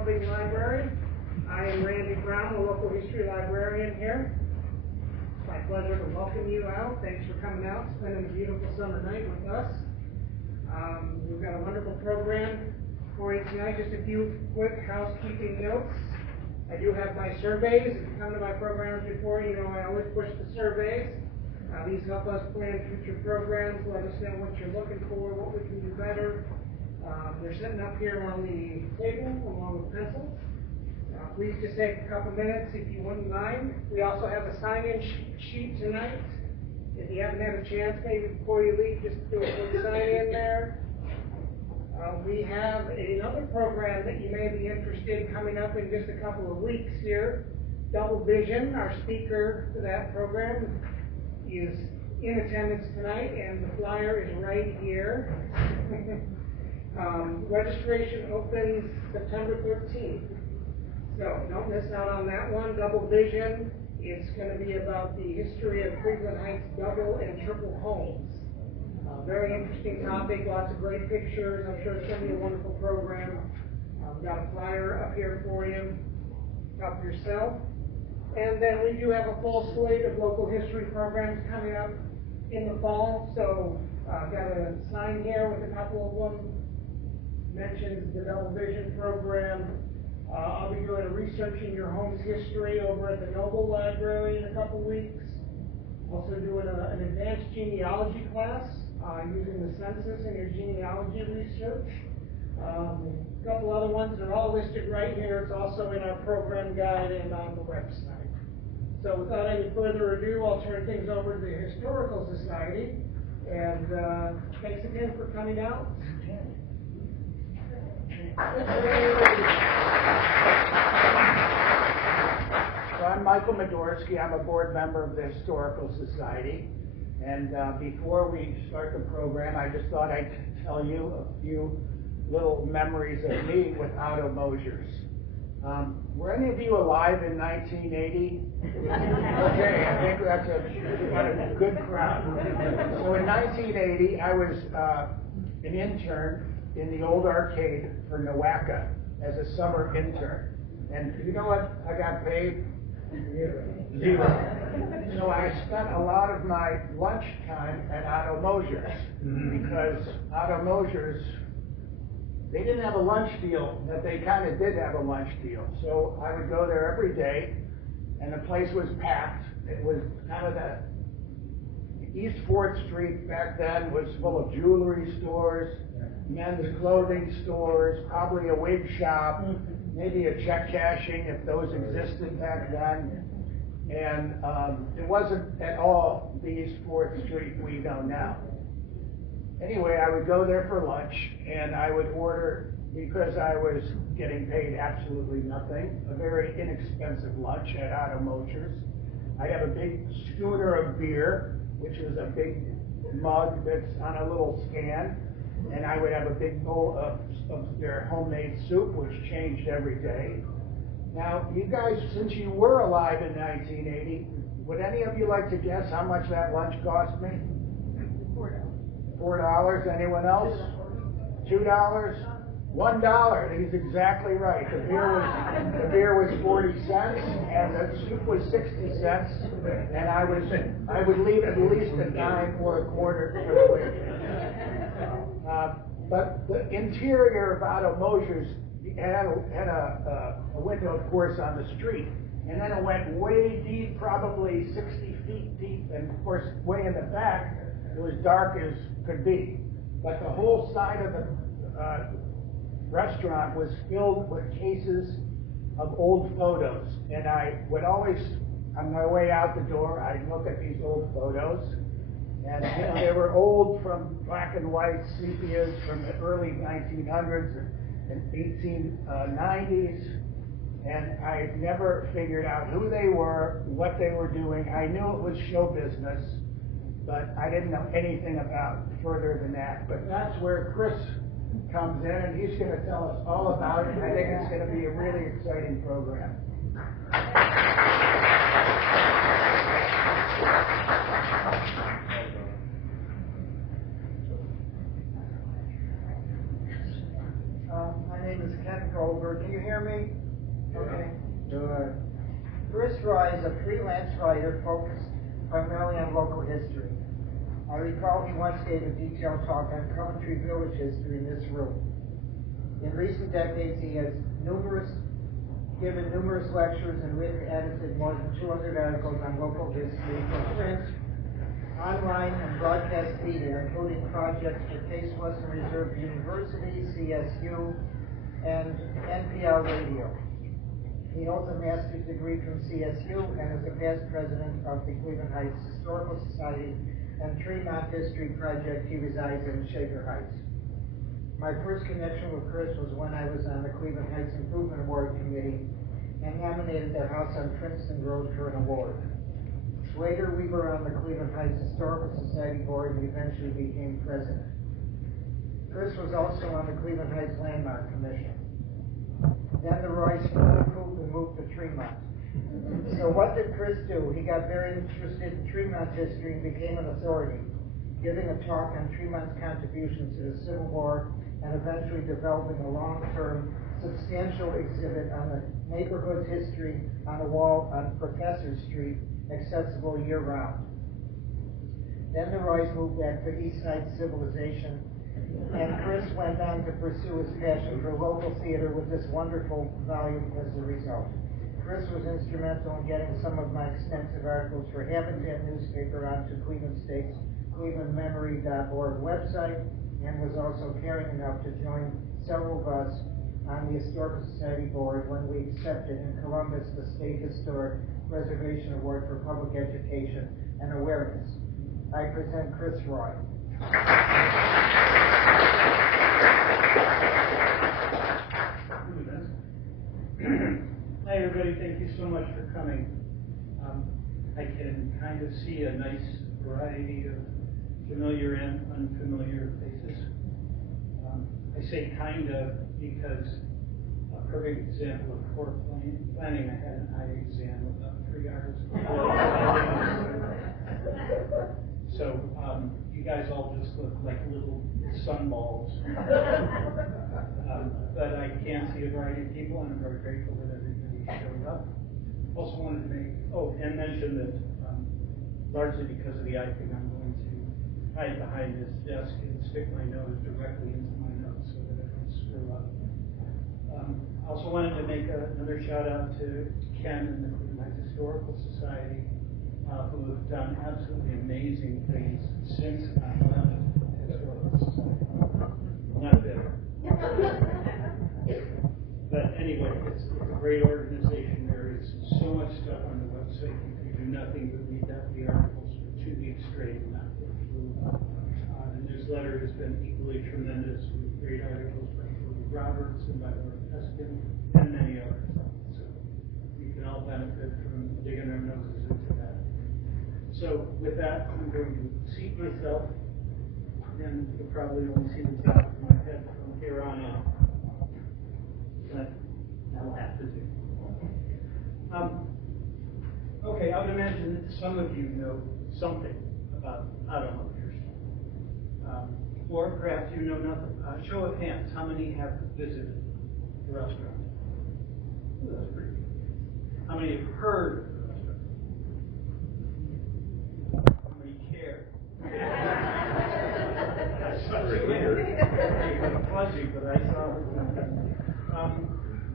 Public Library. I am Randy Brown, the local history librarian here. It's my pleasure to welcome you out. Thanks for coming out, spending a beautiful summer night with us. We've got a wonderful program for you tonight. Just a few quick housekeeping notes. I do have my surveys. If you come to my programs before, you know I always push the surveys. These help us plan future programs, let us know what you're looking for, what we can do better. They're sitting up here on the table along with pencils. Please just take a couple minutes if you wouldn't mind. We also have a sign-in sheet tonight. If you haven't had a chance, maybe before you leave, just do a quick sign-in there. We have another program that you may be interested in coming up in just a couple of weeks here. Double Vision, our speaker for that program, is in attendance tonight, and the flyer is right here. Registration opens September 13th. So don't miss out on that one. Double Vision, it's going to be about the history of Cleveland Heights double and triple homes. Very interesting topic, lots of great pictures. I'm sure it's going to be a wonderful program. We've got a flyer up here for you. Help yourself. And then we do have a full slate of local history programs coming up in the fall. So I've got a sign here with a couple of them. Mentions the Double Vision program. I'll be doing a Researching Your Home's History over at the Noble Library in a couple weeks. Also doing an advanced genealogy class using the census in your genealogy research. A couple other ones are all listed right here. It's also in our program guide and on the website. So without any further ado, I'll turn things over to the Historical Society. And thanks again for coming out. So I'm Michael Medorsky. I'm a board member of the Historical Society. And before we start the program, I just thought I'd tell you a few little memories of me with Otto Mosers. Were any of you alive in 1980? Okay, I think that's a good crowd. So in 1980, I was an intern in the old arcade for NOACA as a summer intern. And you know what I got paid? Zero. So I spent a lot of my lunch time at Otto Mosers because Otto Mosers, they didn't have a lunch deal, but they kind of did have a lunch deal. So I would go there every day, and the place was packed. It was kind of the East 4th Street back then was full of jewelry stores, men's clothing stores, probably a wig shop, maybe a check cashing if those existed back then. And it wasn't at all the East 4th Street we know now. Anyway, I would go there for lunch, and I would order, because I was getting paid absolutely nothing, a very inexpensive lunch at Otto Mosers. I'd have a big schooner of beer, which was a big mug that's on a little stand, and I would have a big bowl of their homemade soup, which changed every day. Now, you guys, since you were alive in 1980, would any of you like to guess how much that lunch cost me? $4. Anyone else? $2? $1. He's exactly right. The beer was 40 cents, and the soup was 60 cents, and I would leave at least a dime or a quarter for the waitress. But the interior of Otto Mosers had a window, of course, on the street, and then it went way deep, probably 60 feet deep, and of course, way in the back, it was dark as could be. But the whole side of the restaurant was filled with cases of old photos, and I would always, on my way out the door, I'd look at these old photos, and you know, they were old from black and white sepias from the early 1900s and 1890s, and I never figured out who they were, what they were doing. I knew it was show business, but I didn't know anything about further than that. But that's where Chris comes in, and he's going to tell us all about it. I think it's going to be a really exciting program. My name is Ken Cole. over. Can you hear me? Okay. Good. Chris Roy is a freelance writer focused primarily on local history. I recall he once gave a detailed talk on Coventry village history in this room. In recent decades, he has given numerous lectures and written and edited more than 200 articles on local history for print, online, and broadcast media, including projects for Case Western Reserve University, CSU, and NPR Radio. He holds a master's degree from CSU and is a past president of the Cleveland Heights Historical Society and Tremont History Project. He resides in Shaker Heights. My first connection with Chris was when I was on the Cleveland Heights Improvement Award Committee and nominated their house on Princeton Road for an award. Later, we were on the Cleveland Heights Historical Society board and eventually became president. Chris was also on the Cleveland Heights Landmark Commission. Then the Royce moved to Tremont. So what did Chris do? He got very interested in Tremont history and became an authority, giving a talk on Tremont's contributions to the Civil War and eventually developing a long-term, substantial exhibit on the neighborhood's history on a wall on Professor Street, accessible year-round. Then the Royce moved back to East Side Civilization, and Chris went on to pursue his passion for local theater with this wonderful volume as a result. Chris was instrumental in getting some of my extensive articles for Habitat newspaper onto Cleveland State's clevelandmemory.org website, and was also caring enough to join several of us on the Historical Society board when we accepted in Columbus the State Historic Preservation Award for Public Education and Awareness. I present Chris Roy. Hi everybody, thank you so much for coming. I can kind of see a nice variety of familiar and unfamiliar faces. I say kind of because a perfect example of poor planning, I had an eye exam about 3 hours before. So you guys all just look like little sunballs. But I can see a variety of people, and I'm very grateful that everybody showed up. Also wanted to mention that largely because of the eye thing, I'm going to hide behind this desk and stick my nose directly into my notes so that I don't screw up. I also wanted to make another shout out to Ken and the Cleveland Heights Historical Society, who have done absolutely amazing things since I left the Historical Society. Not bitter. But anyway, it's a great organization. There is so much stuff on the website. You can do nothing but read the articles for 2 weeks straight and not go through. The newsletter has been equally tremendous with great articles by Toby Roberts and by Laura Peskin and many others. So we can all benefit from digging our noses into that. So with that, I'm going to seat myself, and you'll probably only see the top of my head from here on out. But that'll have to do. Okay, I would imagine that some of you know something about Otto Mosers. Or perhaps you know nothing. Show of hands, how many have visited the restaurant? Ooh, that's pretty good. How many have heard of the restaurant? How many care? I saw you in. Fuzzy, but I saw it.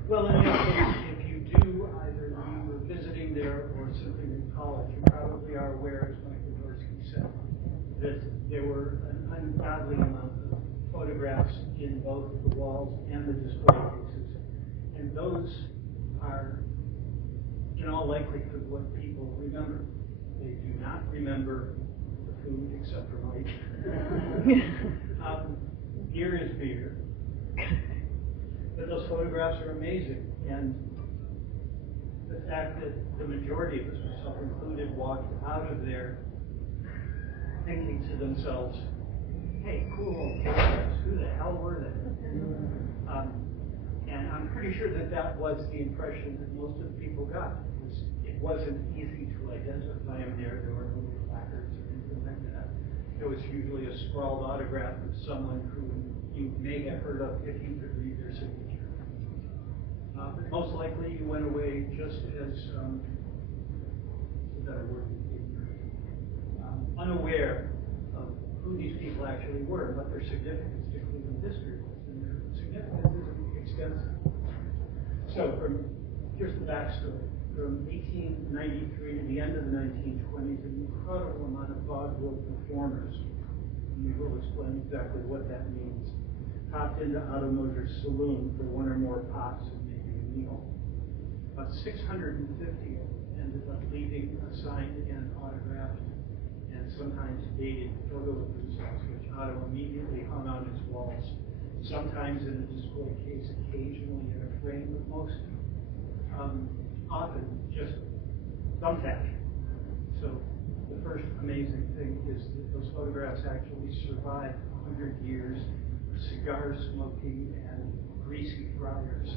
Well, in any case, if you do, either you were visiting there or simply recall it, you probably are aware, as Michael Dorsey said, that there were an ungodly amount of photographs in both the walls and the display cases. And those are, in all likelihood, what people remember. They do not remember the food except for Mike. Beer is beer. But those photographs are amazing, and the fact that the majority of us, myself included, walked out of there thinking to themselves, hey, cool old photographs, who the hell were they? And I'm pretty sure that that was the impression that most of the people got. It wasn't easy to identify them there. There were no placards or anything like that. It was usually a scrawled autograph of someone who you may have heard of if you could read their signature. But most likely you went away just as, what's a better word, unaware of who these people actually were and what their significance to Cleveland history was. And their significance is extensive. So here's the backstory. From 1893 to the end of the 1920s, an incredible amount of vaudeville performers, and we will explain exactly what that means, popped into Otto Mosers' saloon for one or more pops and maybe a meal. About 650 of them ended up leaving a signed and autographed and sometimes dated photo of themselves, which Otto immediately hung on his walls, sometimes in a display case, occasionally in a frame, but most often just thumbtack. So the first amazing thing is that those photographs actually survived 100 years of cigar smoking and greasy fryers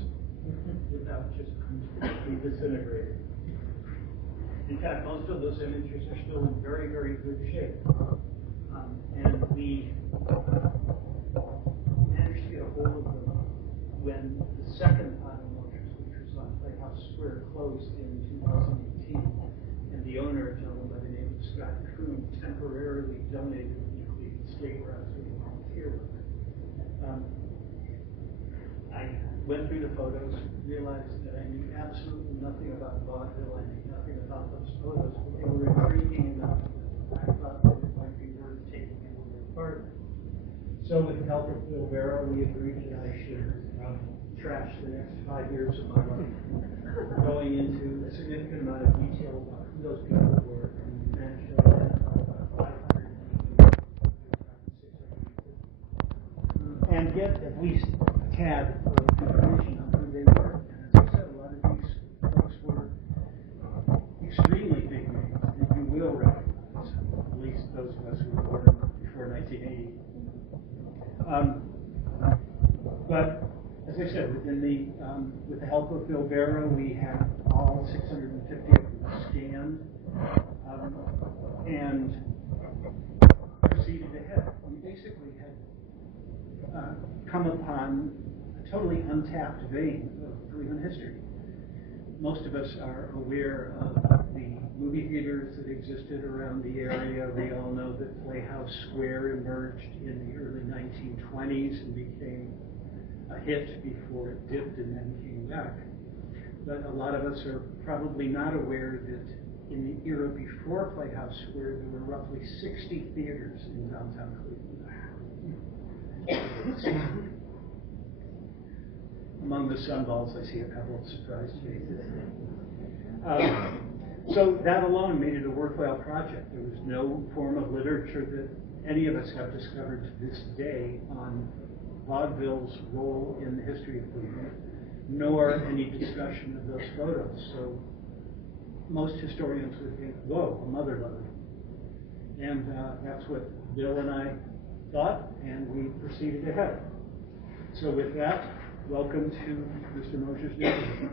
without just completely disintegrating. In fact, most of those images are still in very, very good shape. And we managed to get a hold of them when the second Otto Mosers, which was on Playhouse Square, closed in 2018. And the owner, a gentleman by the name of Scott Kuhn, temporarily donated them to Cleveland State where I was going to volunteer with it. I went through the photos, realized that I knew absolutely nothing about vaudeville, I knew nothing about those photos, but they were intriguing enough that I thought that it might be worth taking a little further. So with the help of Bill Barrow, we agreed that I should trash the next 5 years of my life, going into a significant amount of detail about who those people were, and managed to identify about 500, and get at least a tad of information on who they were. And as I said, a lot of these folks were extremely big names that you will recognize, at least those of us who were born before 1980. But as I said, with the help of Bill Barrow, we had all 650 of them scanned and proceeded ahead. We basically had come upon a totally untapped vein of Cleveland history. Most of us are aware of the movie theaters that existed around the area. We all know that Playhouse Square emerged in the early 1920s and became a hit before it dipped and then came back. But a lot of us are probably not aware that in the era before Playhouse Square, there were roughly 60 theaters in downtown Cleveland. Among the sunballs, I see a couple of surprised faces. So that alone made it a worthwhile project. There was no form of literature that any of us have discovered to this day on vaudeville's role in the history of Cleveland, nor any discussion of those photos. So most historians would think, whoa, a mother lode. And that's what Bill and I thought, and we proceeded ahead. So with that, welcome to Mr. Mosers' neighborhood.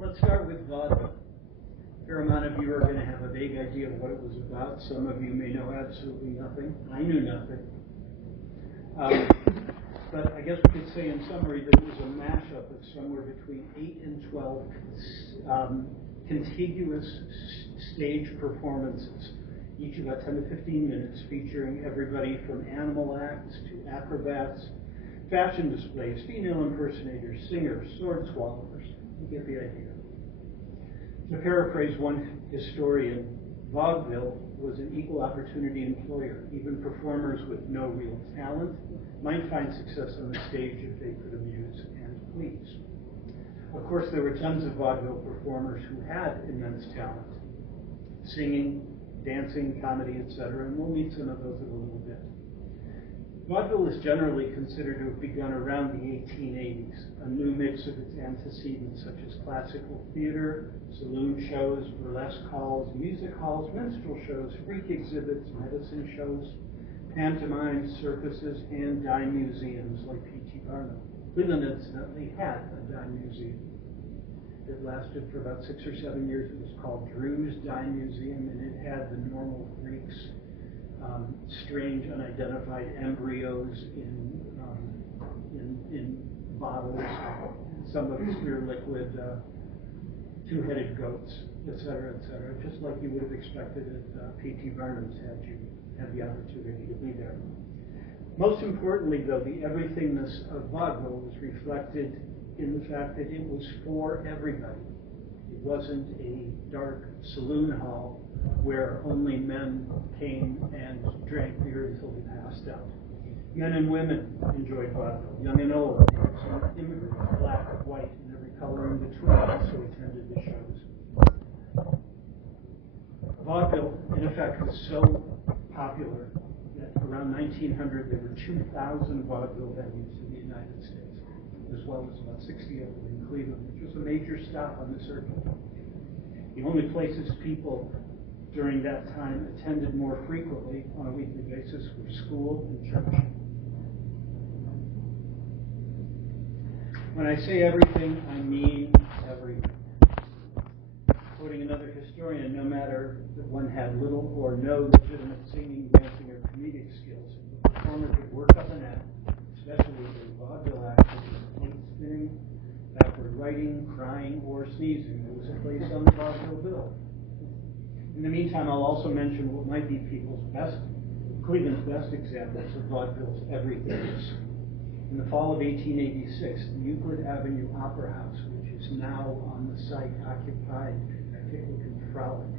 Let's start with vaudeville. A fair amount of you are going to have a vague idea of what it was about. Some of you may know absolutely nothing. I knew nothing. But I guess we could say in summary that it was a mashup of somewhere between 8 and 12 contiguous stage performances, each about 10 to 15 minutes, featuring everybody from animal acts to acrobats, fashion displays, female impersonators, singers, sword swallowers. You get the idea. To paraphrase one historian, vaudeville was an equal opportunity employer. Even performers with no real talent might find success on the stage if they could amuse and please. Of course, there were tons of vaudeville performers who had immense talent, singing, dancing, comedy, etc., and we'll meet some of those in a little bit. Vaudeville is generally considered to have begun around the 1880s, a new mix of its antecedents such as classical theater, saloon shows, burlesque halls, music halls, minstrel shows, freak exhibits, medicine shows, pantomimes, circuses, and dime museums like P.T. Barnum. Cleveland incidentally had a dime museum. It lasted for about 6 or 7 years. It was called Drew's Dime Museum, and it had the normal freaks, strange unidentified embryos in bottles, some of clear liquid, two-headed goats, et cetera, just like you would have expected at P.T. Barnum's had you had the opportunity to be there. Most importantly, though, the everythingness of vaudeville was reflected in the fact that it was for everybody. It wasn't a dark saloon hall where only men came and drank beer until they passed out. Men and women enjoyed vaudeville, young and old. Some immigrants, black, white, and every color in between, also attended the shows. Vaudeville, in effect, was so popular that around 1900 there were 2,000 vaudeville venues in the United States, as well as about 60 of them in Cleveland, which was a major stop on the circuit. The only places people during that time attended more frequently on a weekly basis were school and church. When I say everything, I mean everything. Quoting another historian, no matter that one had little or no legitimate singing, dancing, or comedic skills, the performer could work up an act, especially in vaudeville acts, plate spinning, backward writing, crying, or sneezing. There was a place on the vaudeville bill. In the meantime, I'll also mention what might be Cleveland's best examples of vaudeville's everythingness. In the fall of 1886, the Euclid Avenue Opera House, which is now on the site occupied by Pickwick and Frolic,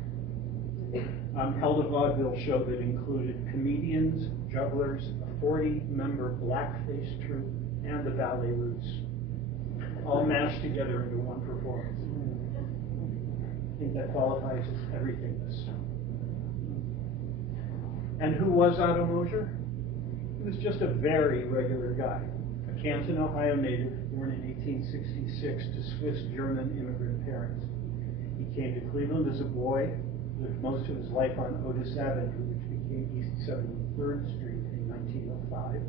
held a vaudeville show that included comedians, jugglers, a 40-member blackface troupe, and the ballet roots, all mashed together into one performance. I think that qualifies as everythingness. And who was Otto Mosers? He was just a very regular guy, a Canton, Ohio native, born in 1866 to Swiss-German immigrant parents. He came to Cleveland as a boy, lived most of his life on Otis Avenue, which became East 73rd Street in 1905,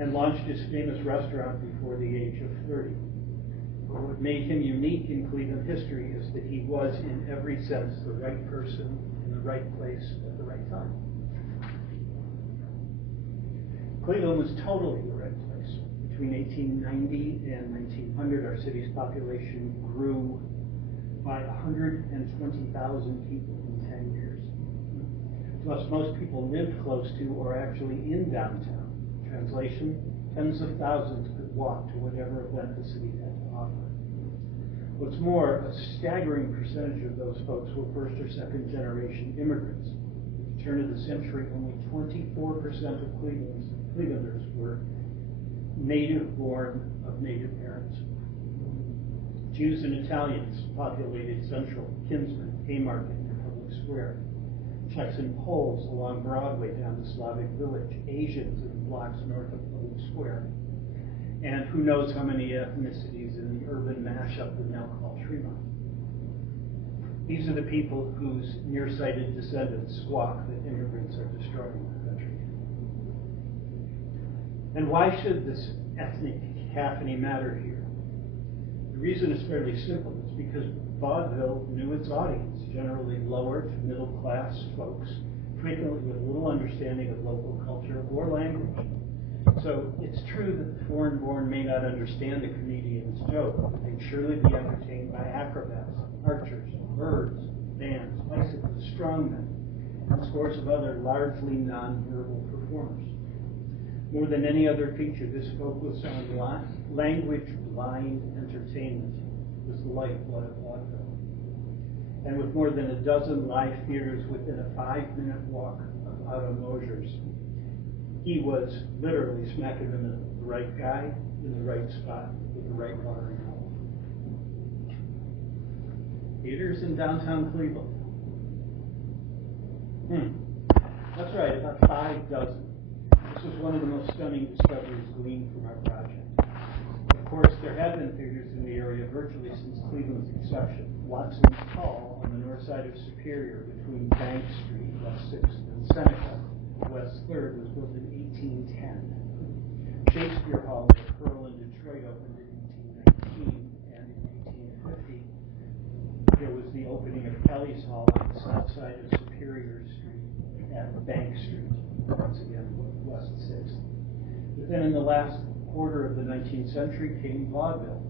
and launched his famous restaurant before the age of 30. But what made him unique in Cleveland history is that he was, in every sense, the right person in the right place at the right time. Cleveland was totally the right place. Between 1890 and 1900, our city's population grew by 120,000 people in 10 years. Plus, most people lived close to or actually in downtown. Translation, tens of thousands could walk to whatever event the city had to offer. What's more, a staggering percentage of those folks were first or second generation immigrants. At the turn of the century, only 24% of Clevelanders were native-born of native parents. Jews and Italians populated Central, Kinsman, Haymarket, and Public Square. Czechs and Poles along Broadway down to Slavic Village. Asians in blocks north of Public Square. And who knows how many ethnicities in the urban mashup we now call Tremont. These are the people whose nearsighted descendants squawk that immigrants are destroying the country. And why should this ethnic cacophony matter here? The reason is fairly simple. It's because vaudeville knew its audience, generally lower to middle class folks, frequently with little understanding of local culture or language. So it's true that the foreign-born may not understand the comedian's joke, but they'd surely be entertained by acrobats, archers, birds, bands, bicyclists, strongmen, and scores of other largely non-verbal performers. More than any other feature, this focus on language-blind entertainment was the lifeblood of vaudeville. And with more than a dozen live theaters within a 5-minute walk of Otto Mosers, he was literally smack in the middle, the right guy in the right spot with the right watering hole. Theaters in downtown Cleveland. That's right, about 5 dozen. This was one of the most stunning discoveries gleaned from our project. Of course, there have been theaters in the area virtually since Cleveland's inception. Watson's Hall on the north side of Superior between Bank Street, West 6th, and Seneca, West 3rd, was built in 1810. Shakespeare Hall at Pearl in Detroit opened in 1819, and in 1850, there was the opening of Kelly's Hall on the south side of Superior Street at Bank Street, once again, West 6th. But then in the last quarter of the 19th century came vaudeville.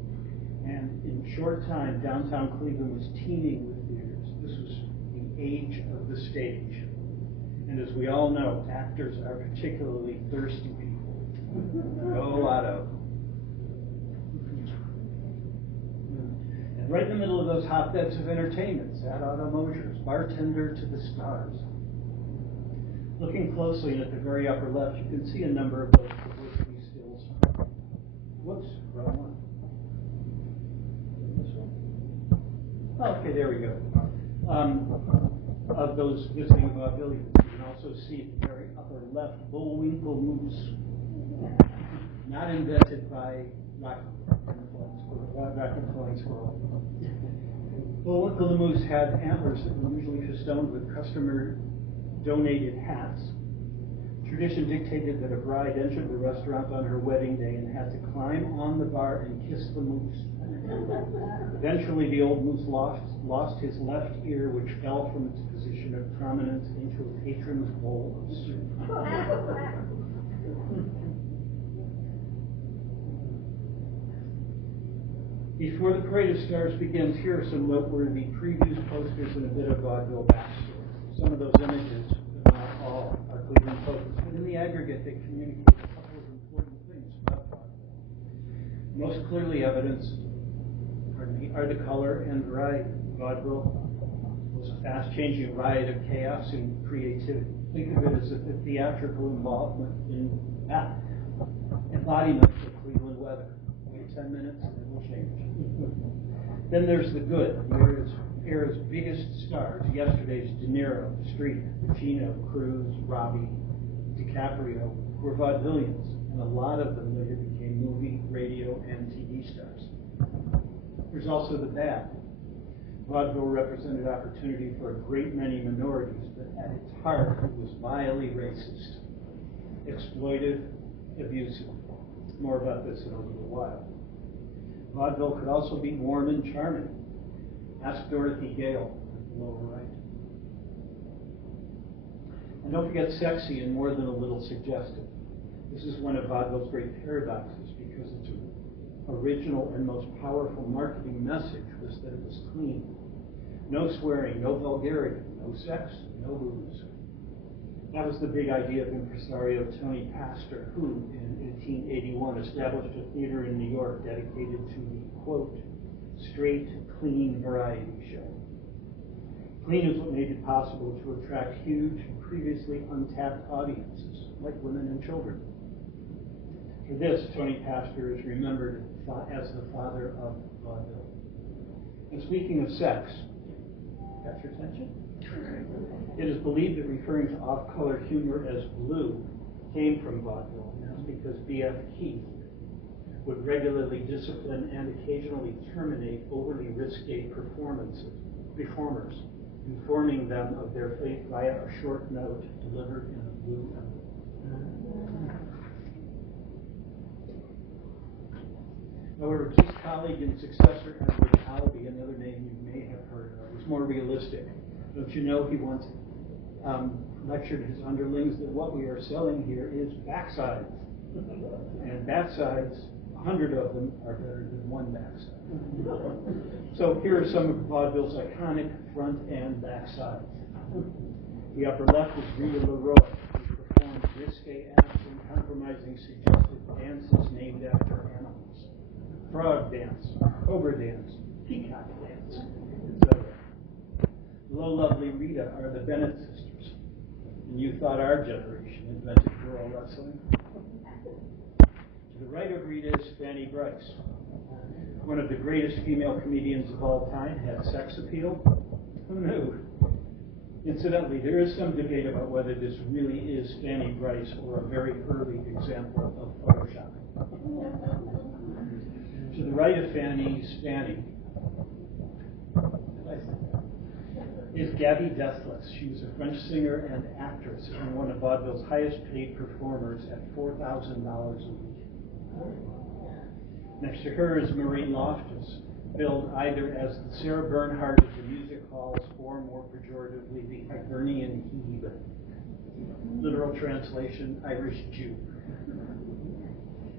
And in short time, downtown Cleveland was teeming with theaters. This was the age of the stage. And as we all know, actors are particularly thirsty people. Go Otto. And right in the middle of those hotbeds of entertainment sat Otto Mosers, bartender to the stars. Looking closely and at the very upper left, you can see a number of those publicity stills. Whoops, wrong one. This one. Oh, okay, there we go. Of those visiting vaudevillians. You can also see at the very upper left, Bullwinkle Moose. Not invented by Rocky Flying Squirrel. Bullwinkle the Moose had antlers that were usually festooned with customer-donated hats. Tradition dictated that a bride entered the restaurant on her wedding day and had to climb on the bar and kiss the moose. Eventually, the old moose lost his left ear, which fell from its position of prominence into a patron's bowl of soup. Before the Parade of Stars begins, here are some noteworthy previews, posters, and a bit of vaudeville backstory. Some of those images, but not all, are Cleveland focused, but in the aggregate, they communicate a couple of important things about vaudeville. Most clearly evidenced are the color and variety. Vaudeville was a fast-changing riot of chaos and creativity. Think of it as a theatrical embodiment of Cleveland weather. Wait 10 minutes and it will change. Then there's the good. The era's biggest stars, yesterday's De Niro, Street, Pacino, Cruz, Robbie, DiCaprio, were vaudevillians, and a lot of them later became movie, radio, and TV stars. There's also the bad. Vaudeville represented opportunity for a great many minorities, but at its heart, it was vilely racist, exploitive, abusive. More about this in a little while. Vaudeville could also be warm and charming. Ask Dorothy Gale at the lower right. And don't forget sexy and more than a little suggestive. This is one of vaudeville's great paradoxes because its original and most powerful marketing message was that it was clean. No swearing, no vulgarity, no sex, no booze. That was the big idea of impresario Tony Pastor, who in 1881 established a theater in New York dedicated to the, quote, straight, clean variety show. Clean is what made it possible to attract huge, previously untapped audiences, like women and children. For this, Tony Pastor is remembered as the father of vaudeville. And speaking of sex, got your attention? It is believed that referring to off-color humor as blue came from vaudeville, and that's because B.F. Keith would regularly discipline and occasionally terminate overly risque performers, informing them of their fate via a short note delivered in a blue envelope. However, Keith's colleague and successor, Edward Albee, another name you may have heard of, was more realistic. Don't you know he once lectured his underlings that what we are selling here is backsides. And backsides, 100 of them are better than one backside. So here are some of vaudeville's iconic front and backsides. The upper left is Rita Leroy, who performed risque acts and compromising suggestive dances named after animals. Frog dance, cobra dance, peacock dance, etc. Below Lovely Rita are the Bennett sisters. And you thought our generation invented girl wrestling. To the right of Rita is Fanny Brice. One of the greatest female comedians of all time, had sex appeal. Who knew? Incidentally, there is some debate about whether this really is Fanny Brice or a very early example of Photoshopping. To the right of Fanny's Fanny is Gabby Deathless. She was a French singer and actress and one of vaudeville's highest paid performers at $4,000 a week. Next to her is Marie Loftus, billed either as the Sarah Bernhardt of the music halls or more pejoratively the Hibernian Hebe. Literal translation, Irish Jew.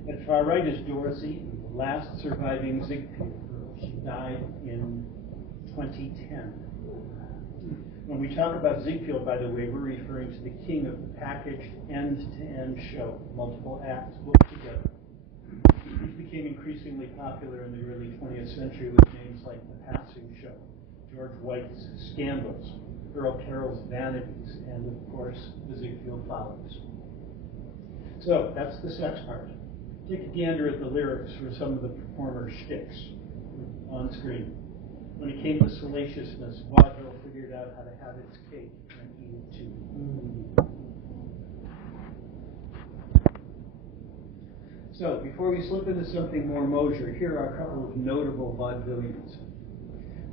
At far right is Dorothy, the last surviving Ziegfeld girl. She died in 2010. When we talk about Ziegfeld, by the way, we're referring to the king of the packaged end-to-end show, multiple acts booked together. These became increasingly popular in the early 20th century with names like The Passing Show, George White's Scandals, Earl Carroll's Vanities, and of course, the Ziegfeld Follies. So that's the sex part. Take a gander at the lyrics for some of the performers' shticks on screen. When it came to salaciousness, vaudeville figured out how to have its cake and eat it too. So, before we slip into something more Mosier, here are a couple of notable vaudevillians.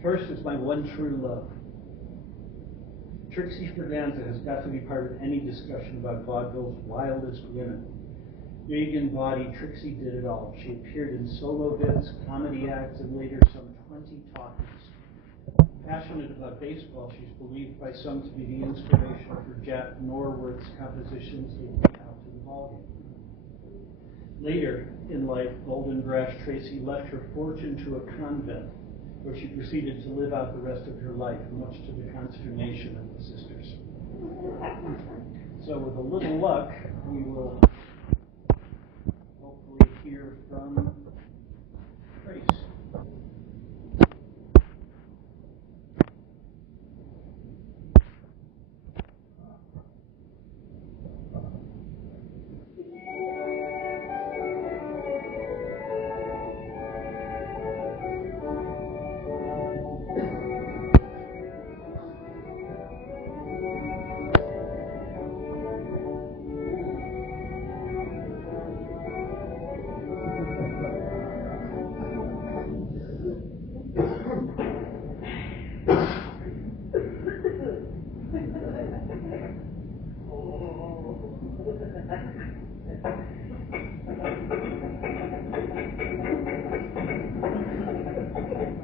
First is my one true love. Trixie Ferganza has got to be part of any discussion about vaudeville's wildest women. Big in body, Trixie did it all. She appeared in solo bits, comedy acts, and later some 20 talkies. Passionate about baseball, she's believed by some to be the inspiration for Jack Norworth's compositions taking out to the ballgame. Later in life, Golden Brash Tracy left her fortune to a convent, where she proceeded to live out the rest of her life, much to the consternation of the sisters. So with a little luck, we will hopefully hear from Trace.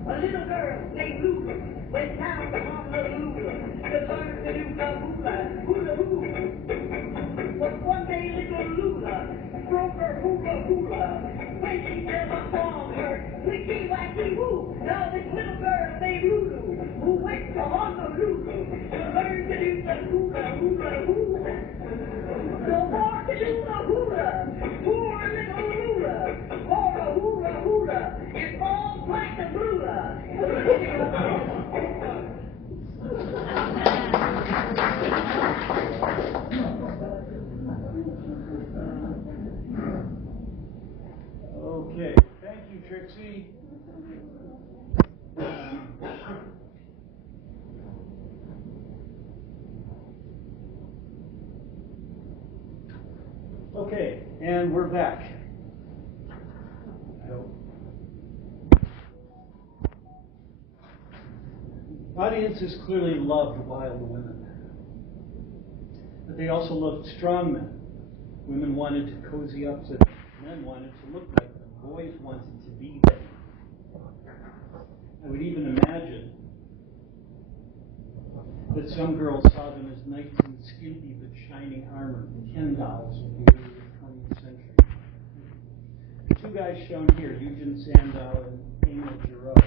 A little girl named Lula went down to Honolulu to learn to do the hula hula. But one day little Lula broke her hula. When she fell upon her, wicky wacky woo. Now this little girl named Lulu who went to Honolulu to learn to do the hula hoo. So for to do the hula, poor little Lula, for a hula, it falls like the Lula. Okay, thank you, Trixie. Okay, and we're back. I hope. Audiences clearly loved wild women, but they also loved strong men. Women wanted to cozy up to them. Men wanted to look like them. Boys wanted to be them. I would even imagine that some girls saw them as knights in skimpy but shining armor, Ken dolls of the early 20th century. The two guys shown here, Eugen Sandow and Emil Giraud,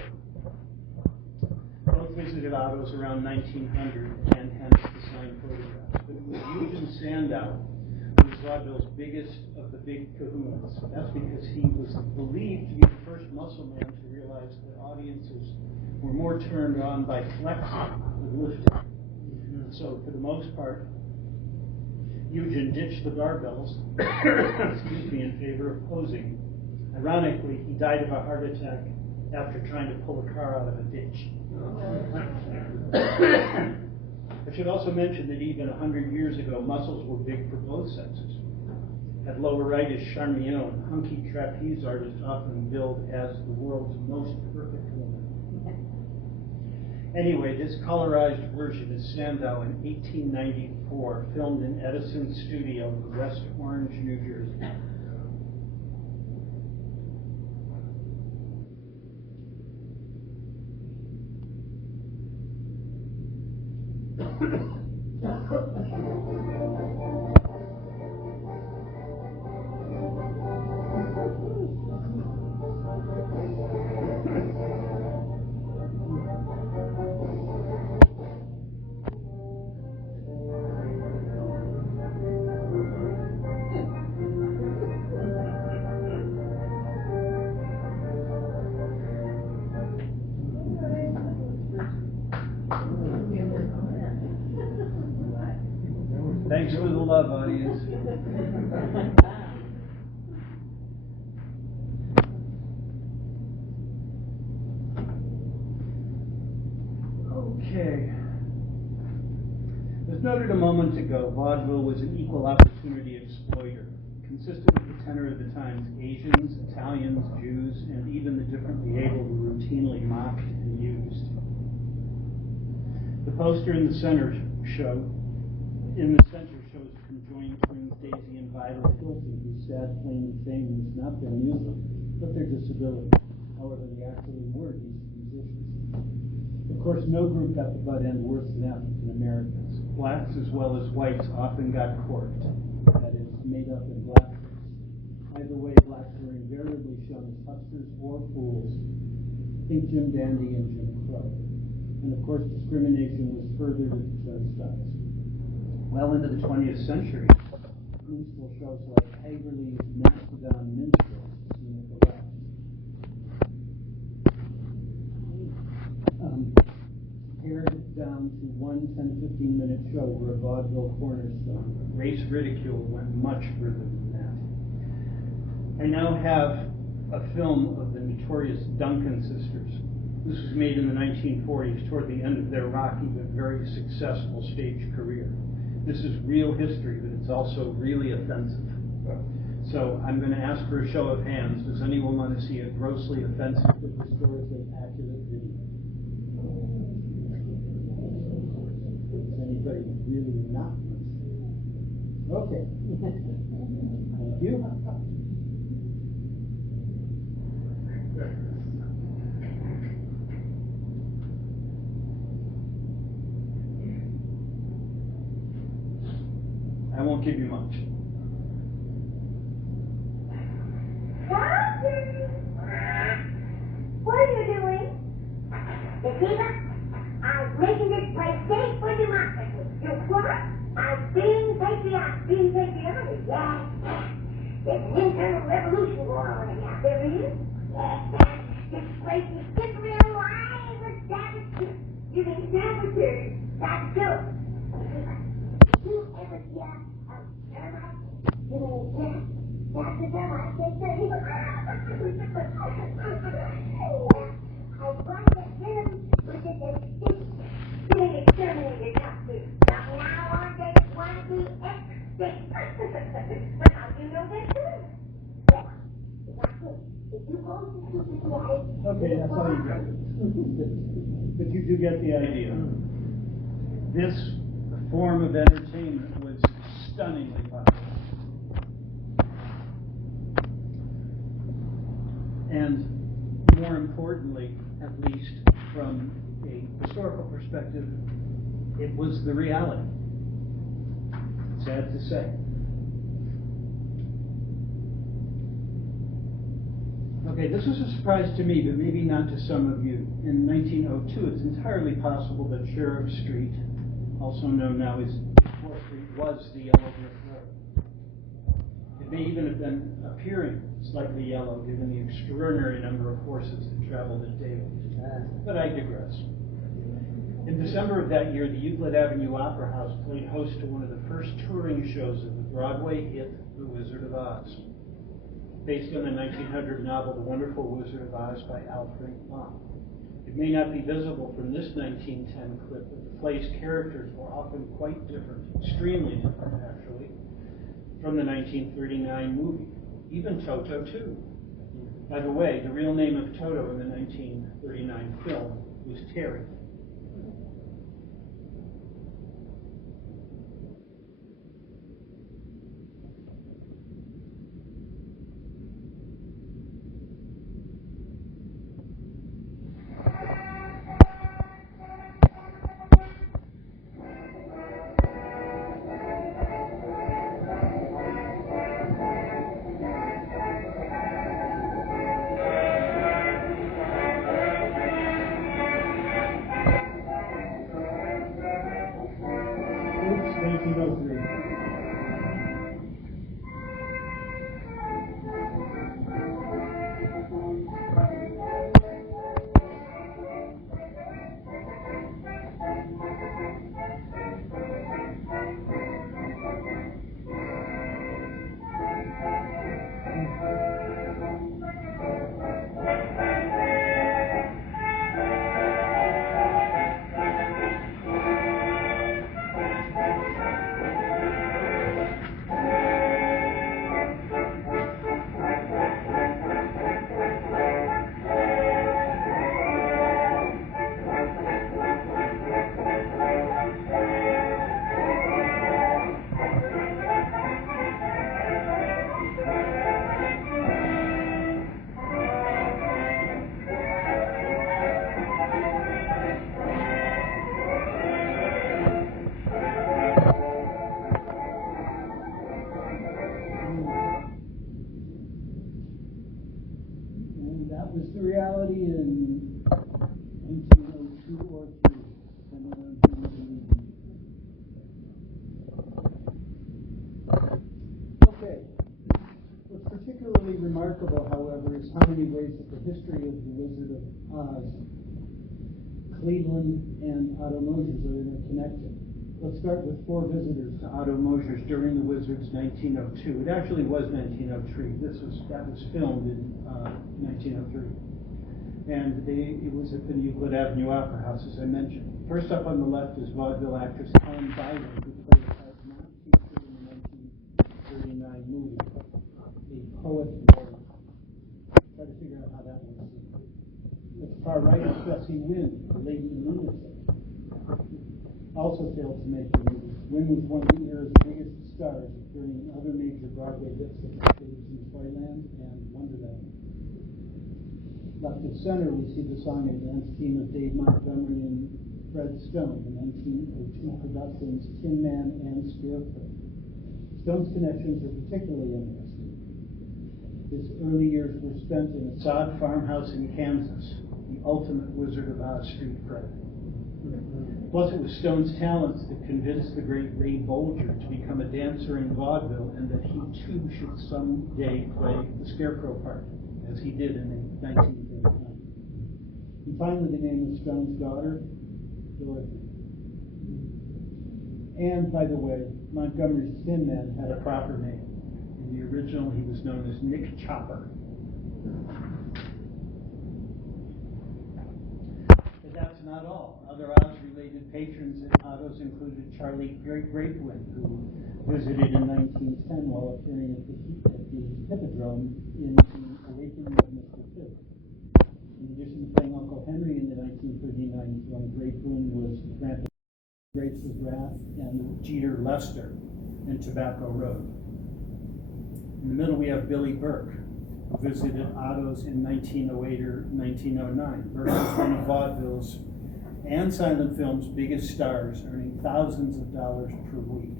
both visited Otto's around 1900 and hence the signed photographs. But it was Eugen Sandow who was vaudeville's biggest of the big kahunas. That's because he was believed to be the first muscle man to realize that audiences were more turned on by flexing than lifting. So for the most part, Eugen ditched the barbells in favor of posing. Ironically, he died of a heart attack after trying to pull a car out of a ditch. I should also mention that even 100 years ago, muscles were big for both sexes. At lower right is Charmion, hunky trapeze artist often billed as the world's most perfect woman. Anyway, this colorized version is Sandow in 1894, filmed in Edison's studio in West Orange, New Jersey. Thanks for the love, audience. Okay. As noted a moment ago, vaudeville was an equal opportunity exploiter, consistent with the tenor of the times. Asians, Italians, Jews, and even the differently able were routinely mocked and used. The poster in the center shows conjoined twins Daisy and Violet Hilton, whose sad claim to fame was not their music, but their disability. However, they actually were decent musicians. Of course, no group got the butt end worse than African Americans. Blacks as well as whites often got corked, that is, made up in blackface. Either way, blacks were invariably shown as hucksters or fools. Think Jim Dandy and Jim Crow. And of course, discrimination was furthered at the turnstiles. Well into the 20th century, musical shows like Haverly's Mastodon Minstrels seen at the left. Pared down to one 10 to 15 minute show were a vaudeville cornerstone. Race ridicule went much further than that. I now have a film of the notorious Duncan sisters. This was made in the 1940s, toward the end of their rocky but very successful stage career. This is real history, but it's also really offensive. So I'm going to ask for a show of hands. Does anyone want to see a grossly offensive but historically accurate video? Does anybody really not want to see it? Okay. Thank you. I won't give you much. What are you doing? Yeshiva, I'm making this place safe for democracy. You what? I'm being patriotic. Being patriotic? Yes, yes. There's an internal revolution going on in here. There is? Yes, yes. This place is slippery and alive with saboteurs. You mean saboteurs? Saboteurs. Did you ever hear of termites? You mean, yes. That's the termite. They say, I brought the venom which is extinct. Being exterminated, not to. From now on, they want to be extinct. But how do you know they're true? Well, if you go to the Okay, that's all you get. But you do get the idea. This form of entertainment was stunningly popular. And more importantly, at least from a historical perspective, it was the reality. Sad to say. Okay, this was a surprise to me, but maybe not to some of you. In 1902, it's entirely possible that Sheriff Street, also known now as 4th Street, was the Yellow Brick Road. It may even have been appearing slightly yellow, given the extraordinary number of horses that traveled it daily. But I digress. In December of that year, the Euclid Avenue Opera House played host to one of the first touring shows of the Broadway hit The Wizard of Oz, based on the 1900 novel The Wonderful Wizard of Oz by Alfred Bach. It may not be visible from this 1910 clip, but the play's characters were often quite different, extremely different actually, from the 1939 movie. Even Toto, too. By the way, the real name of Toto in the 1939 film was Terry. Cleveland and Otto Mosers are interconnected. Let's start with 4 visitors to Otto Mosers during the Wizard's 1902. It actually was 1903. That was filmed in 1903. And it was at the Euclid Avenue Opera House, as I mentioned. First up on the left is vaudeville actress Helen Byron, who played a part not featured in the 1939 movie, The Poet Laureate. Try to figure out how that works. At the far right is Bessie Wynn, the lady lunatic. Also failed to make the movie. Wynn was one of the era's biggest stars, appearing in other major Broadway hits such as Babes in Toyland and Wonderland. Left of center, we see the song and dance team of Dave Montgomery and Fred Stone, the 1902 productions Tin Man and Scarecrow. Stone's connections are particularly interesting. His early years were spent in a sod farmhouse in Kansas, the ultimate Wizard of Oz street cred. Plus, it was Stone's talents that convinced the great Ray Bolger to become a dancer in vaudeville and that he too should someday play the Scarecrow part, as he did in 1939. And finally, the name of Stone's daughter, Dorothy. And, by the way, Montgomery's Tin Man had a proper name. In the original, he was known as Nick Chopper. But that's not all. Other Oz-related patrons at Otto's included Charlie Grapewin, who visited in 1910 while appearing at the Hippodrome in The Awakening of Mr. Pibb. In addition to playing Uncle Henry in the 1939 film, Grapewin was Grandpa Grapes of Wrath and Jeter Lester in Tobacco Road. In the middle, we have Billy Burke, who visited Otto's in 1908 or 1909. Burke was one of vaudeville's and silent film's biggest stars, earning thousands of dollars per week.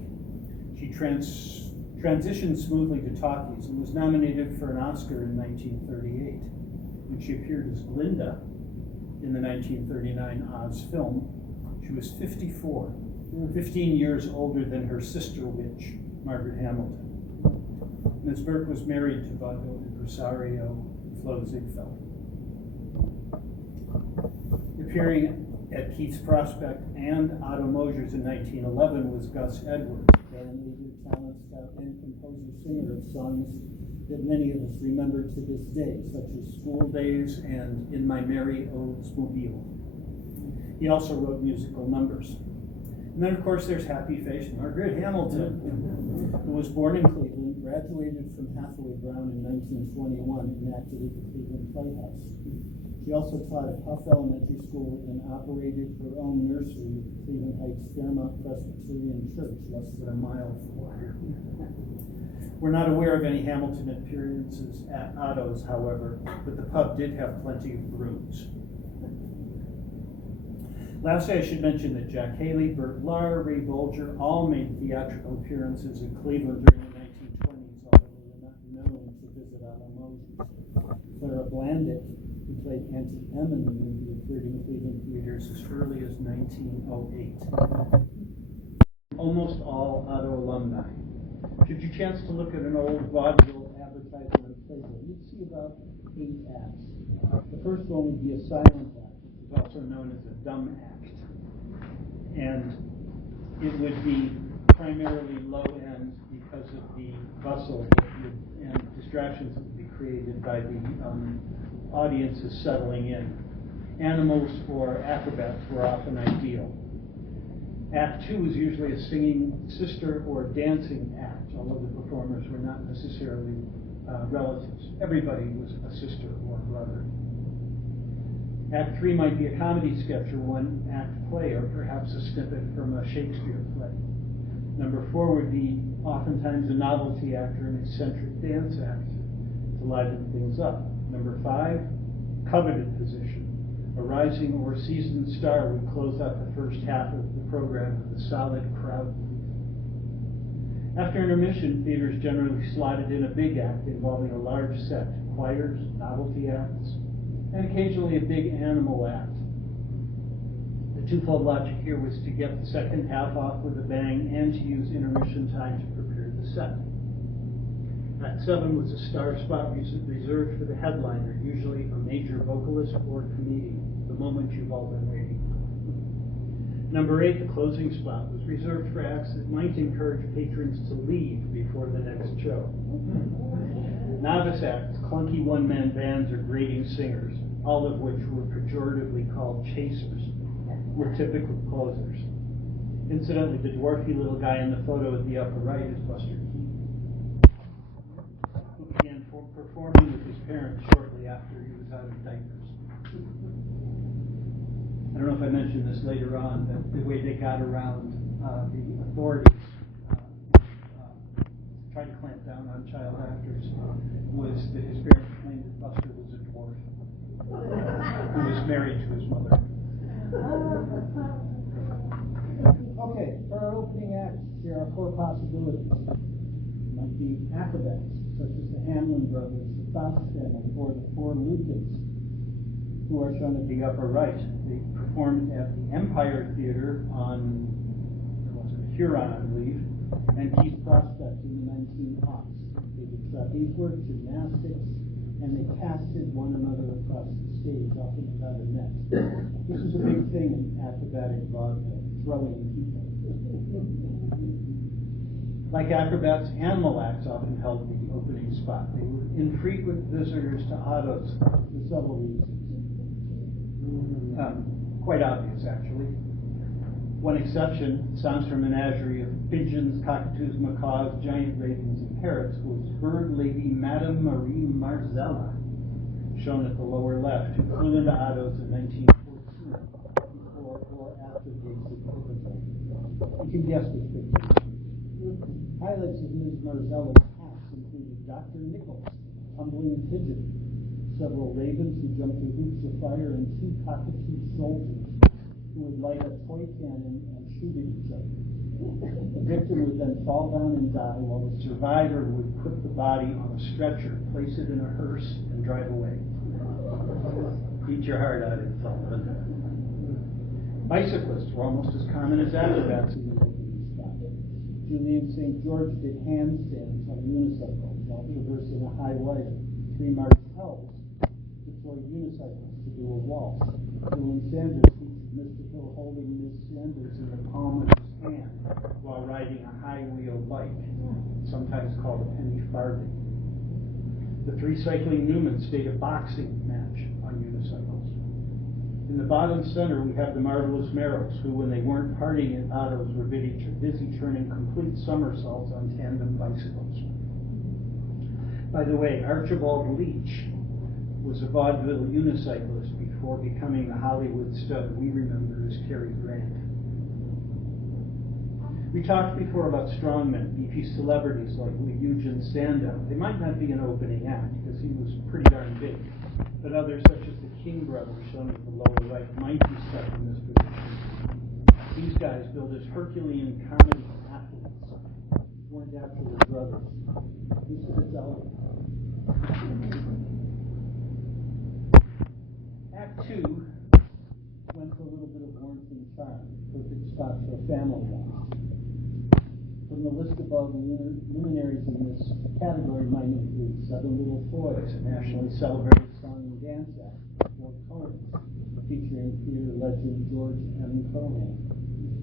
She transitioned smoothly to talkies and was nominated for an Oscar in 1938. When she appeared as Glinda in the 1939 Oz film, she was 54, 15 years older than her sister witch, Margaret Hamilton. Ms. Burke was married to vaudeville impresario Flo Ziegfeld. Appearing at Keith's Prospect and Otto Mosers in 1911 was Gus Edwards, band-leader, talent scout, and composer-singer of songs that many of us remember to this day, such as School Days and In My Merry Oldsmobile. He also wrote musical numbers. And then, of course, there's happy-faced Margaret Hamilton, who was born in Cleveland, graduated from Hathaway Brown in 1921, and acted at the Cleveland Playhouse. She also taught at Huff Elementary School and operated her own nursery at the Cleveland Heights Fairmount Presbyterian Church, less than a mile from here. We're not aware of any Hamilton appearances at Otto's, however, but the pub did have plenty of brooms. Lastly, I should mention that Jack Haley, Burt Lahr, Ray Bolger all made theatrical appearances in Cleveland during the 1920s, although they were not known to visit Otto Mosers. Clara Blandick, who played Auntie Em in the movie, appeared in Cleveland theaters as early as 1908. Almost all Otto alumni. Should you chance to look at an old vaudeville advertisement of Playboy, you'd see about 8 acts. The first one would be a silent act, which is also known as a dumb act. And it would be primarily low end because of the bustle and distractions that would be created by the audiences settling in. Animals or acrobats were often ideal. Act 2 is usually a singing sister or dancing act, although the performers were not necessarily relatives. Everybody was a sister or a brother. Act 3 might be a comedy sketch or one-act play, or perhaps a snippet from a Shakespeare play. Number 4 would be oftentimes a novelty act or an eccentric dance act to liven things up. Number 5, coveted position. A rising or seasoned star would close out the first half of the program with a solid crowd. After intermission, theaters generally slotted in a big act involving a large set, choirs, novelty acts, and occasionally a big animal act. The twofold logic here was to get the second half off with a bang and to use intermission time to prepare the set. Act 7 was a star spot reserved for the headliner, usually a major vocalist or comedian, the moment you've all been waiting for. Number 8, the closing spot, was reserved for acts that might encourage patrons to leave before the next show. Novice acts, clunky one-man bands or grating singers, all of which were pejoratively called chasers, were typical closers. Incidentally, the dwarfy little guy in the photo at the upper right is Buster Keaton, who began performing with his parents shortly after he was out of diapers. I don't know if I mentioned this later on, but the way they got around the authorities tried to clamp down on child actors was that his parents claimed that Buster was a dwarf who was married to his mother. Okay, for our opening acts, here are 4 possibilities. Might be acrobats, such as the Hamlin brothers, the Faust family, or the 4 Lucas, Who are shown at the upper right. They performed at the Empire Theater on Huron, I believe, and Keith Prospect in the 1900s. They did trapeze work, gymnastics, and they casted one another across the stage, often without a net. This is a big thing in acrobatic vaudeville, throwing people. Like acrobats, animal acts often held the opening spot. They were infrequent visitors to Otto's for several reasons. Quite obvious, actually. One exception, Sans her menagerie of pigeons, cockatoos, macaws, giant ravens, and parrots, was bird lady Madame Marie Marzella, shown at the lower left, who flew into Otto's in 1914, before or after gigs at Vaudeville. You can guess which picture. Highlights of Ms. Marzella's acts included Dr. Nichols, tumbling a pigeon, several ravens who jumped through hoops of fire, and 2 cockatoo soldiers who would light a toy cannon and shoot at each other. The victim would then fall down and die, while the survivor would put the body on a stretcher, place it in a hearse, and drive away. Eat your heart out, in Sullivan. Bicyclists were almost as common as acrobats in the opening spot. Julian St. George did handstands on unicycles while traversing a high wire. 3 Marcells deployed unicycles to do a waltz. Dylan Sanders featured Mr. Hill holding Miss Sanders in the palm of his hand while riding a high-wheel bike, sometimes called a penny farthing. The 3 cycling Newmans staged a boxing match on unicycles. In the bottom center, we have the marvelous Merrills, who, when they weren't partying at Otto's, were busy turning complete somersaults on tandem bicycles. By the way, Archibald Leach was a vaudeville unicyclist before becoming the Hollywood stud we remember as Cary Grant. We talked before about strongmen, beefy celebrities like Eugen Sandow. They might not be an opening act because he was pretty darn big, but others such as the King brothers, shown at the lower right, might be stuck in this position. These guys billed as Herculean comedy athletes, weren't actually brothers. This is its element. Act 2 went for a little bit of warmth and charm, perfect spot for a family dance. From the list above, luminaries in this category might include Seven Little Boys, a nationally celebrated song and dance act, or Cones, featuring theater legend George M. Cohan,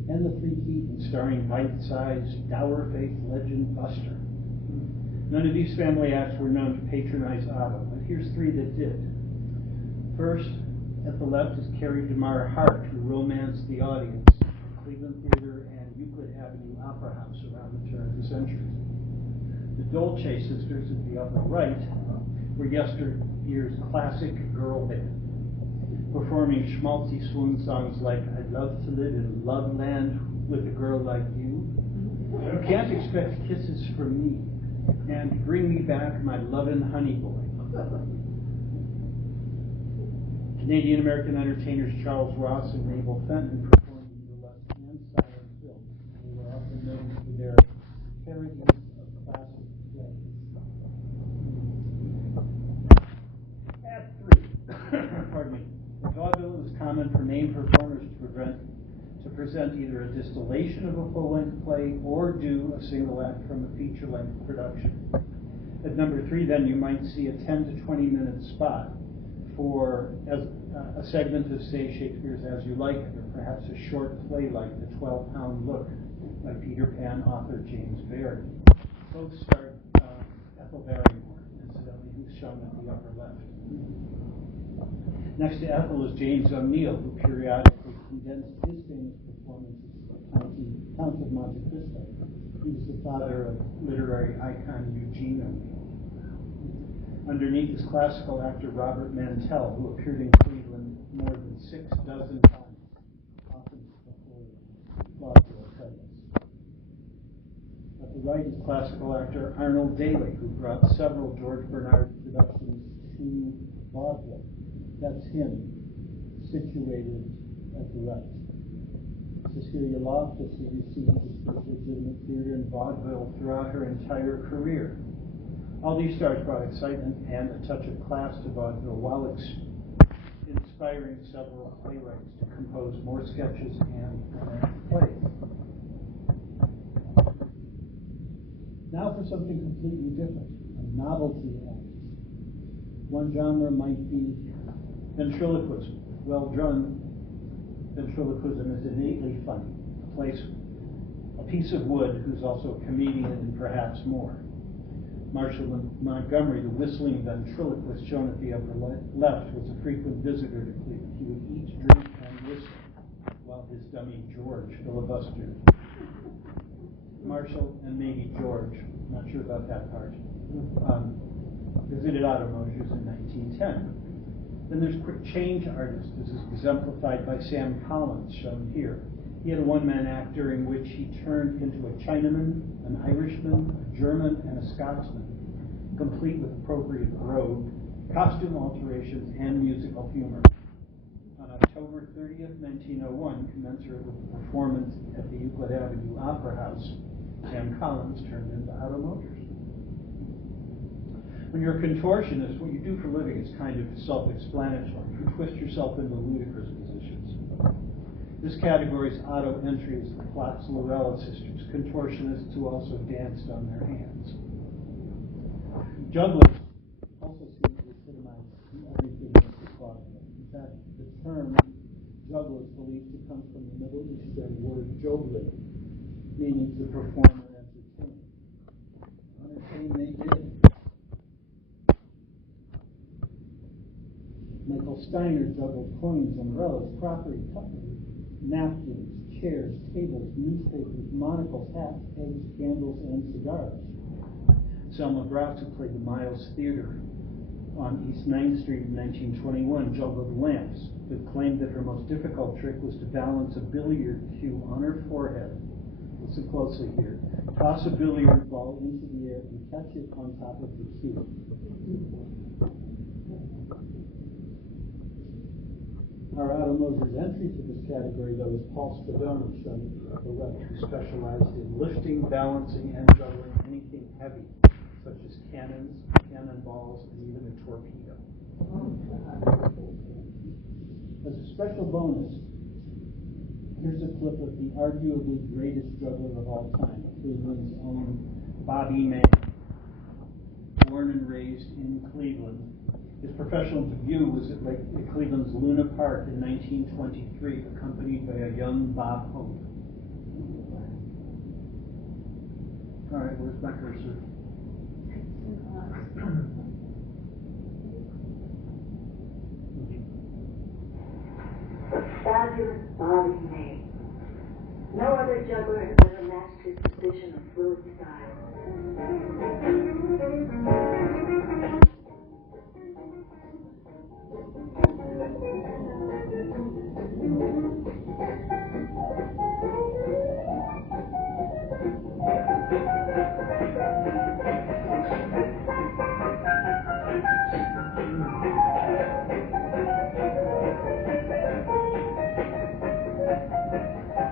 and the 3 Keatons, starring bite-sized, dour-faced legend Buster. None of these family acts were known to patronize Otto, but here's 3 that did. First, at the left is Carrie DeMar Hart, who romanced the audience at Cleveland Theater and Euclid Avenue Opera House around the turn of the century. The Dolce sisters at the upper right were yesteryear's classic girl band, performing schmaltzy swoon songs like "I'd love to live in Love Land with a girl like you," "You can't expect kisses from me," and "Bring me back my lovin' honey boy." Canadian-American entertainers Charles Ross and Mabel Fenton performed in burlesque and silent films. They were often known for their parodies of classic plays. Act 3. Pardon me. The vaudeville is common for main performers to present either a distillation of a full-length play or do a single act from a feature-length production. At number 3, then, you might see a 10 to 20 minute spot for, as a segment of, say, Shakespeare's As You Like It, or perhaps a short play like The 12-Pound Look by Peter Pan author James Barrie. Both starred Ethel Barrymore, incidentally, who's shown at the upper left. Next to Ethel is James O'Neill, who periodically condensed his famous performances of Count of Monte Cristo. He was the father of literary icon Eugene O'Neill. Underneath is classical actor Robert Mantell, who appeared in Cleveland more than 6 dozen times, often before vaudeville credits. At the right is classical actor Arnold Daly, who brought several George Bernard productions to vaudeville. That's him, situated at the right. Cecilia Loftus, who received his first legitimate theater in vaudeville throughout her entire career. All these stars brought excitement and a touch of class to vaudeville, while inspiring several playwrights to compose more sketches and plays. Now for something completely different, a novelty act. One genre might be ventriloquism. Well-done ventriloquism is innately funny. A piece of wood who's also a comedian and perhaps more. Marshall Montgomery, the whistling ventriloquist shown at the upper left, was a frequent visitor to Cleveland. He would eat, drink, and whistle while his dummy George filibustered. Marshall and maybe George, not sure about that part, visited Otto Mosers in 1910. Then there's quick change artists. This is exemplified by Sam Collins, shown here. He had a one-man act during which he turned into a Chinaman, an Irishman, a German, and a Scotsman, complete with appropriate brogue, costume alterations, and musical humor. On October 30th, 1901, commensurate with the performance at the Euclid Avenue Opera House, Sam Collins turned into Otto Mosers. When you're a contortionist, what you do for a living is kind of self-explanatory. You twist yourself into ludicrous positions. This category's Otto entry is the Platz-Lorella sisters, contortionists who also danced on their hands. Jugglers also seem to epitomize everything that's vaudeville. In fact, the term juggler is believed to come from the Middle Eastern word jogli, meaning to perform or entertain. Entertain they did. Michael Steiner juggled coins, umbrellas, crockery, cutlery, napkins, chairs, tables, newspapers, monocles, hats, eggs, candles, and cigars. Selma Grouts, who played the Miles Theater on East 9th Street in 1921, juggled lamps, but claimed that her most difficult trick was to balance a billiard cue on her forehead. Listen closely here. Toss a billiard ball into the air and catch it on top of the cue. Our Otto Mosers entry to this category, though, is Paul Spadoni, shown at the left, who specialized in lifting, balancing, and juggling anything heavy, such as cannons, cannonballs, and even a torpedo. As a special bonus, here's a clip of the arguably greatest juggler of all time, Cleveland's own Bobby May. Born and raised in Cleveland, his professional debut was at Cleveland's Luna Park in 1923, accompanied by a young Bob Hope. All right, where's my cursor? The fabulous Bobby May. No other juggler has ever matched his precision of fluid style.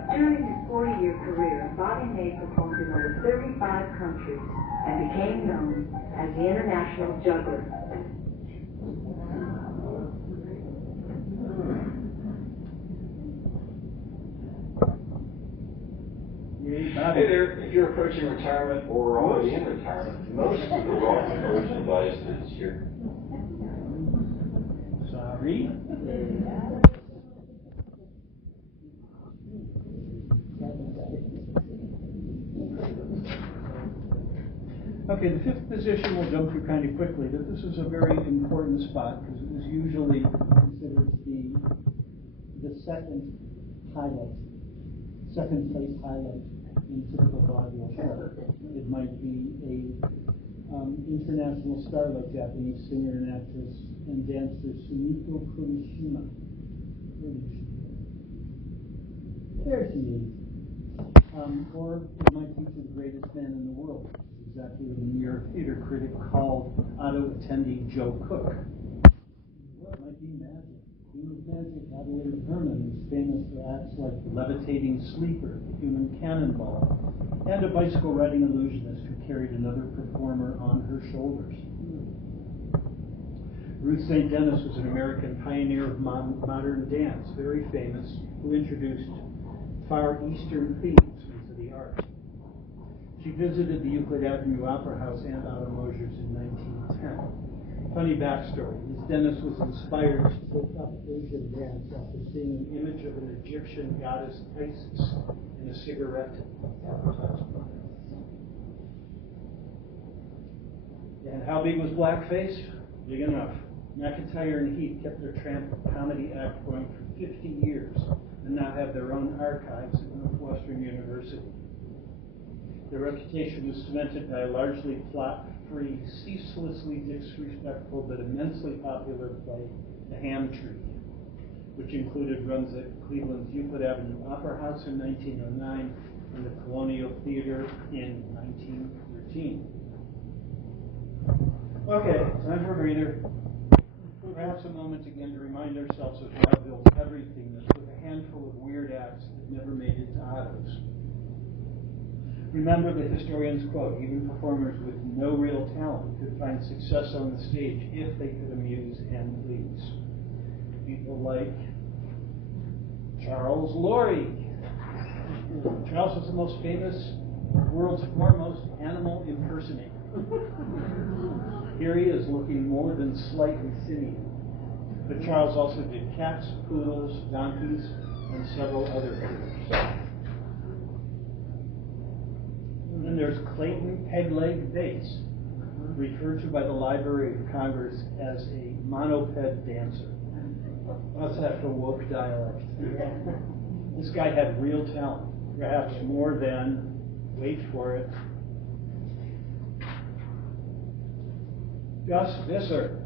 During his 40-year career, Bobby May performed in over 35 countries and became known as the International Juggler. Hey there, if you're approaching retirement or already in retirement, most of the wealth and merchandise is here. Sorry. Okay, the fifth position we'll jump through kind of quickly, but this is a very important spot because it was usually considered the second place highlight in typical vaudeville show. It might be a international star like Japanese singer and actress and dancer Sumiko Kurishima. There she is. Or it might feature the greatest man in the world. Exactly what the New York theater critic called Otto attendee Joe Cook. Well, it might be magic. Queen of Magic, Adelaide Herman, was famous for acts like the levitating sleeper, the human cannonball, and a bicycle riding illusionist who carried another performer on her shoulders. Ruth St. Denis was an American pioneer of modern dance, very famous, who introduced Far Eastern themes into the arts. She visited the Euclid Avenue Opera House and Otto Mosers in 1910. Funny backstory, Ms. Dennis was inspired to take up Asian dance after seeing an image of an Egyptian goddess Isis in a cigarette advertisement. And how big was blackface? Big enough. McIntyre and Heath kept their tramp comedy act going for 50 years and now have their own archives at Northwestern University. Their reputation was cemented by a largely plot-free, ceaselessly disrespectful, but immensely popular play, The Ham Tree, which included runs at Cleveland's Euclid Avenue Opera House in 1909 and the Colonial Theater in 1913. Okay, time for a breather. Perhaps a moment again to remind ourselves of vaudeville's everythingness with a handful of weird acts that never made it to Otto's. Remember the historian's quote, even performers with no real talent could find success on the stage if they could amuse and please. People like Charles Laurie. Charles was the most famous, world's foremost animal impersonator. Here he is looking more than slightly simian. But Charles also did cats, poodles, donkeys, and several other critters. And then there's Clayton Pegleg Bates, referred to by the Library of Congress as a monoped dancer. What's that for woke dialect? This guy had real talent, perhaps more than, wait for it, Gus Visser,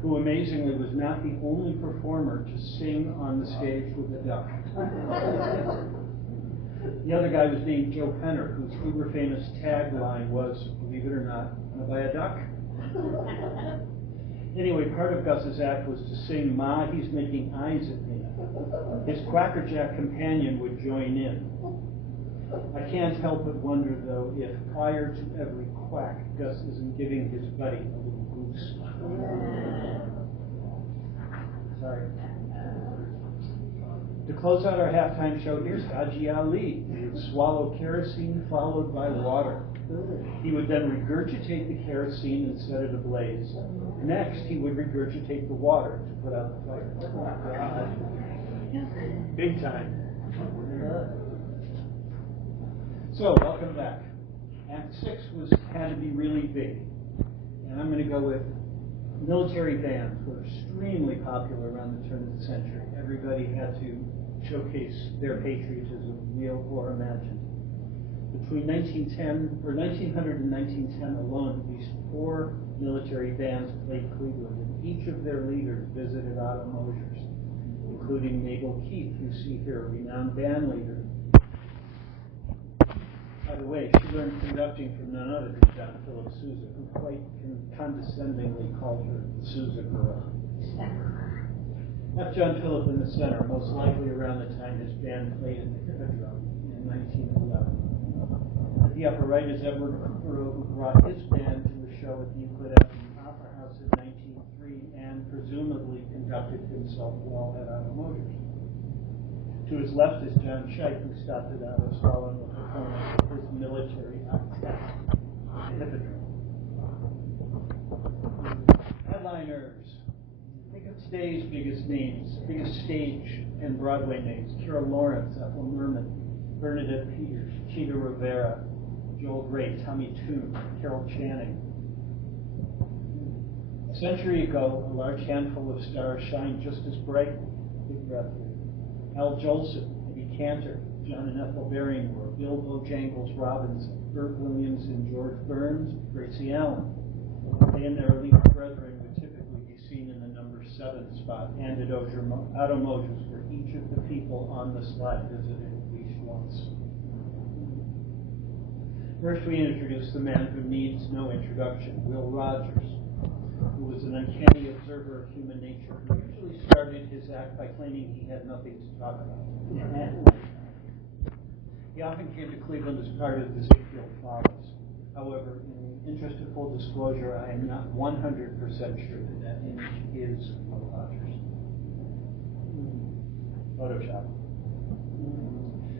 who amazingly was not the only performer to sing on the stage with a duck. The other guy was named Joe Penner, whose uber famous tagline was, believe it or not, "Wanna buy a duck?" Anyway, part of Gus's act was to sing "Ma, He's Making Eyes at Me." His quackerjack companion would join in. I can't help but wonder, though, if prior to every quack, Gus isn't giving his buddy a little boost. Sorry. To close out our halftime show, here's Haji Ali. He would swallow kerosene followed by water. He would then regurgitate the kerosene and set it ablaze. Next, he would regurgitate the water to put out the fire. Big time. So, welcome back. Act 6 had to be really big. And I'm going to go with military bands were extremely popular around the turn of the century. Everybody had to showcase their patriotism, real or imagined. Between 1900 and 1910 alone, at least 4 military bands played Cleveland, and each of their leaders visited Otto Mosers, including Mabel Keith, you see here, a renowned band leader. By the way, she learned conducting from none other than John Philip Sousa, who quite condescendingly called her the Sousa Girl. That's John Philip in the center, most likely around the time his band played in the Hippodrome in 1911. At the upper right is Edward Cooper, who brought his band to a show at the Euclid Avenue Opera House in 1903 and presumably conducted himself well at Otto Mosers. To his left is John Scheib, who stopped at Otto's following a performance of his military octet at the Hippodrome. Headliners. Think of today's biggest names, biggest stage and Broadway names: Carol Lawrence, Ethel Merman, Bernadette Peters, Cheetah Rivera, Joel Grey, Tommy Tune, Carol Channing. A century ago, a large handful of stars shined just as bright. Big breath here. Al Jolson, Eddie Cantor, John and Ethel Barrymore, Bill Bojangles Robinson, Burt Williams and George Burns, Gracie Allen. They and their elite brethren would typically be seen in the number 7 spot, handed over Otto Mosers for each of the people on the slide visited at least once. First, we introduce the man who needs no introduction, Will Rogers, who was an uncanny observer of human nature. He usually started his act by claiming he had nothing to talk about. He often came to Cleveland as part of the Ziegfeld Follies. However, in the interest of full disclosure, I am not 100% sure that image is Will Rogers. Photoshop.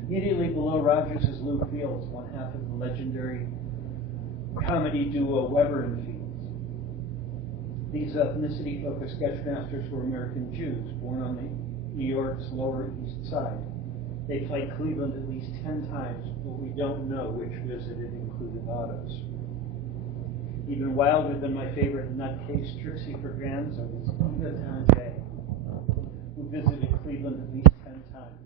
Immediately below Rogers is Lou Fields, one half of the legendary comedy duo Weber and Fields. These ethnicity-focused sketchmasters were American Jews, born on New York's Lower East Side. They played Cleveland at least 10 times, but we don't know which visit it included Otto's. Even wilder than my favorite nutcase Trixie Forganza was Eva Tanjay, who visited Cleveland at least 10 times.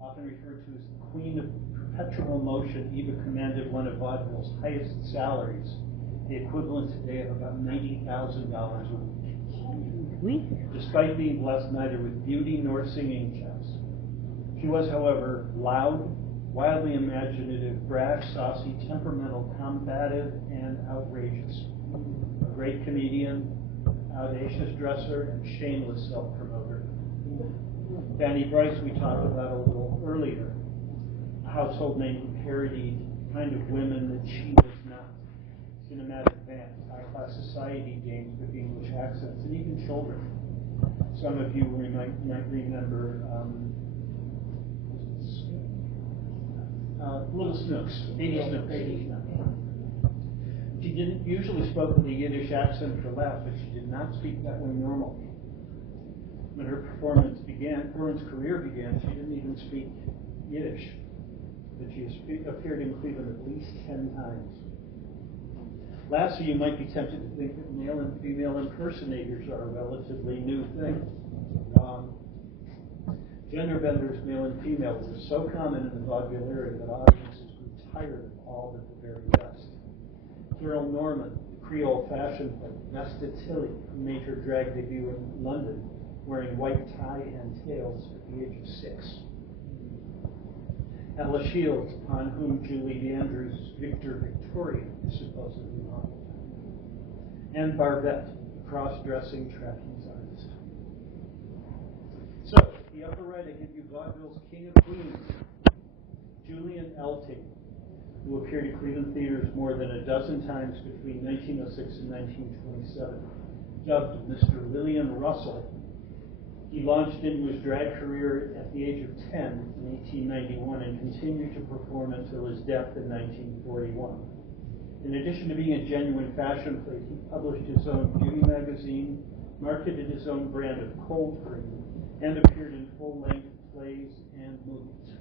Often referred to as the Queen of Perpetual Motion, Eva commanded one of vaudeville's highest salaries, the equivalent today of about $90,000 a week. Despite being blessed neither with beauty nor singing chops. She was, however, loud, wildly imaginative, brash, saucy, temperamental, combative, and outrageous. A great comedian, audacious dresser, and shameless self-promoter. Fanny Bryce we talked about a little earlier, a household name who parodied the kind of women that she was not. Cinematic bands, high-class society dames with English accents, and even children. Some of you might remember Little Snooks, Baby Snooks. She didn't usually spoke with a Yiddish accent for laughs, but she did not speak that way normally. When her performance career began, she didn't even speak Yiddish, but she appeared in Cleveland at least 10 times. Lastly, you might be tempted to think that male and female impersonators are a relatively new thing. Wrong. Gender benders, male and female, were so common in the vaudeville era that audiences grew tired of all but the very best. Carol Norman, the Creole fashion plate, Vesta Tilley, who made her drag debut in London, wearing white tie and tails at the age of 6. Ella Shields, upon whom Julie Andrews' Victor Victoria is supposedly modeled. And Barbette, a cross-dressing trapeze artist. So, at the upper right, I give you vaudeville's King of Queens, Julian Elting, who appeared at Cleveland theaters more than a dozen times between 1906 and 1927. Dubbed Mr. Lillian Russell, he launched into his drag career at the age of 10 in 1891 and continued to perform until his death in 1941. In addition to being a genuine fashion plate, he published his own beauty magazine, marketed his own brand of cold cream, and appeared in full-length plays and movies.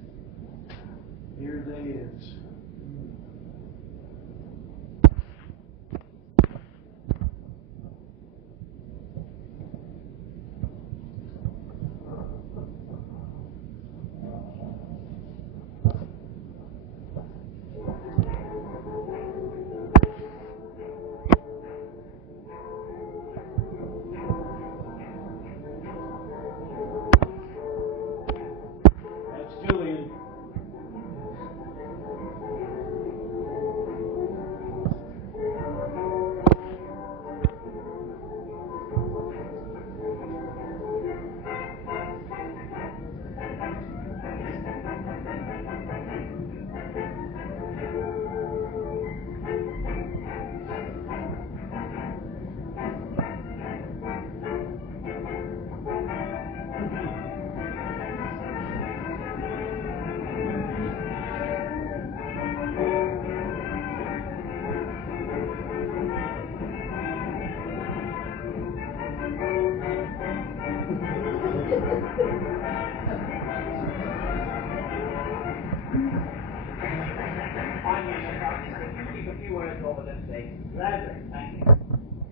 Here they is. over this state. Gladly, thank you.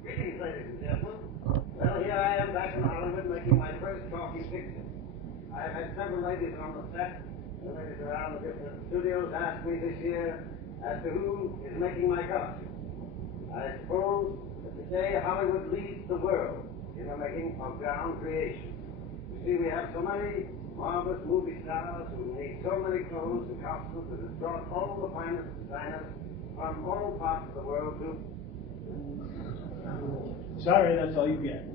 Greetings, ladies and gentlemen. Well, here I am back in Hollywood making my first talking picture. I've had several ladies on the set. The ladies around the different studios asked me this year as to who is making my costume. I suppose that today Hollywood leads the world in the making of gown creation. You see, we have so many marvelous movie stars who need so many clothes and costumes that has brought all the finest designers from all parts of the world to... Sorry, that's all you get.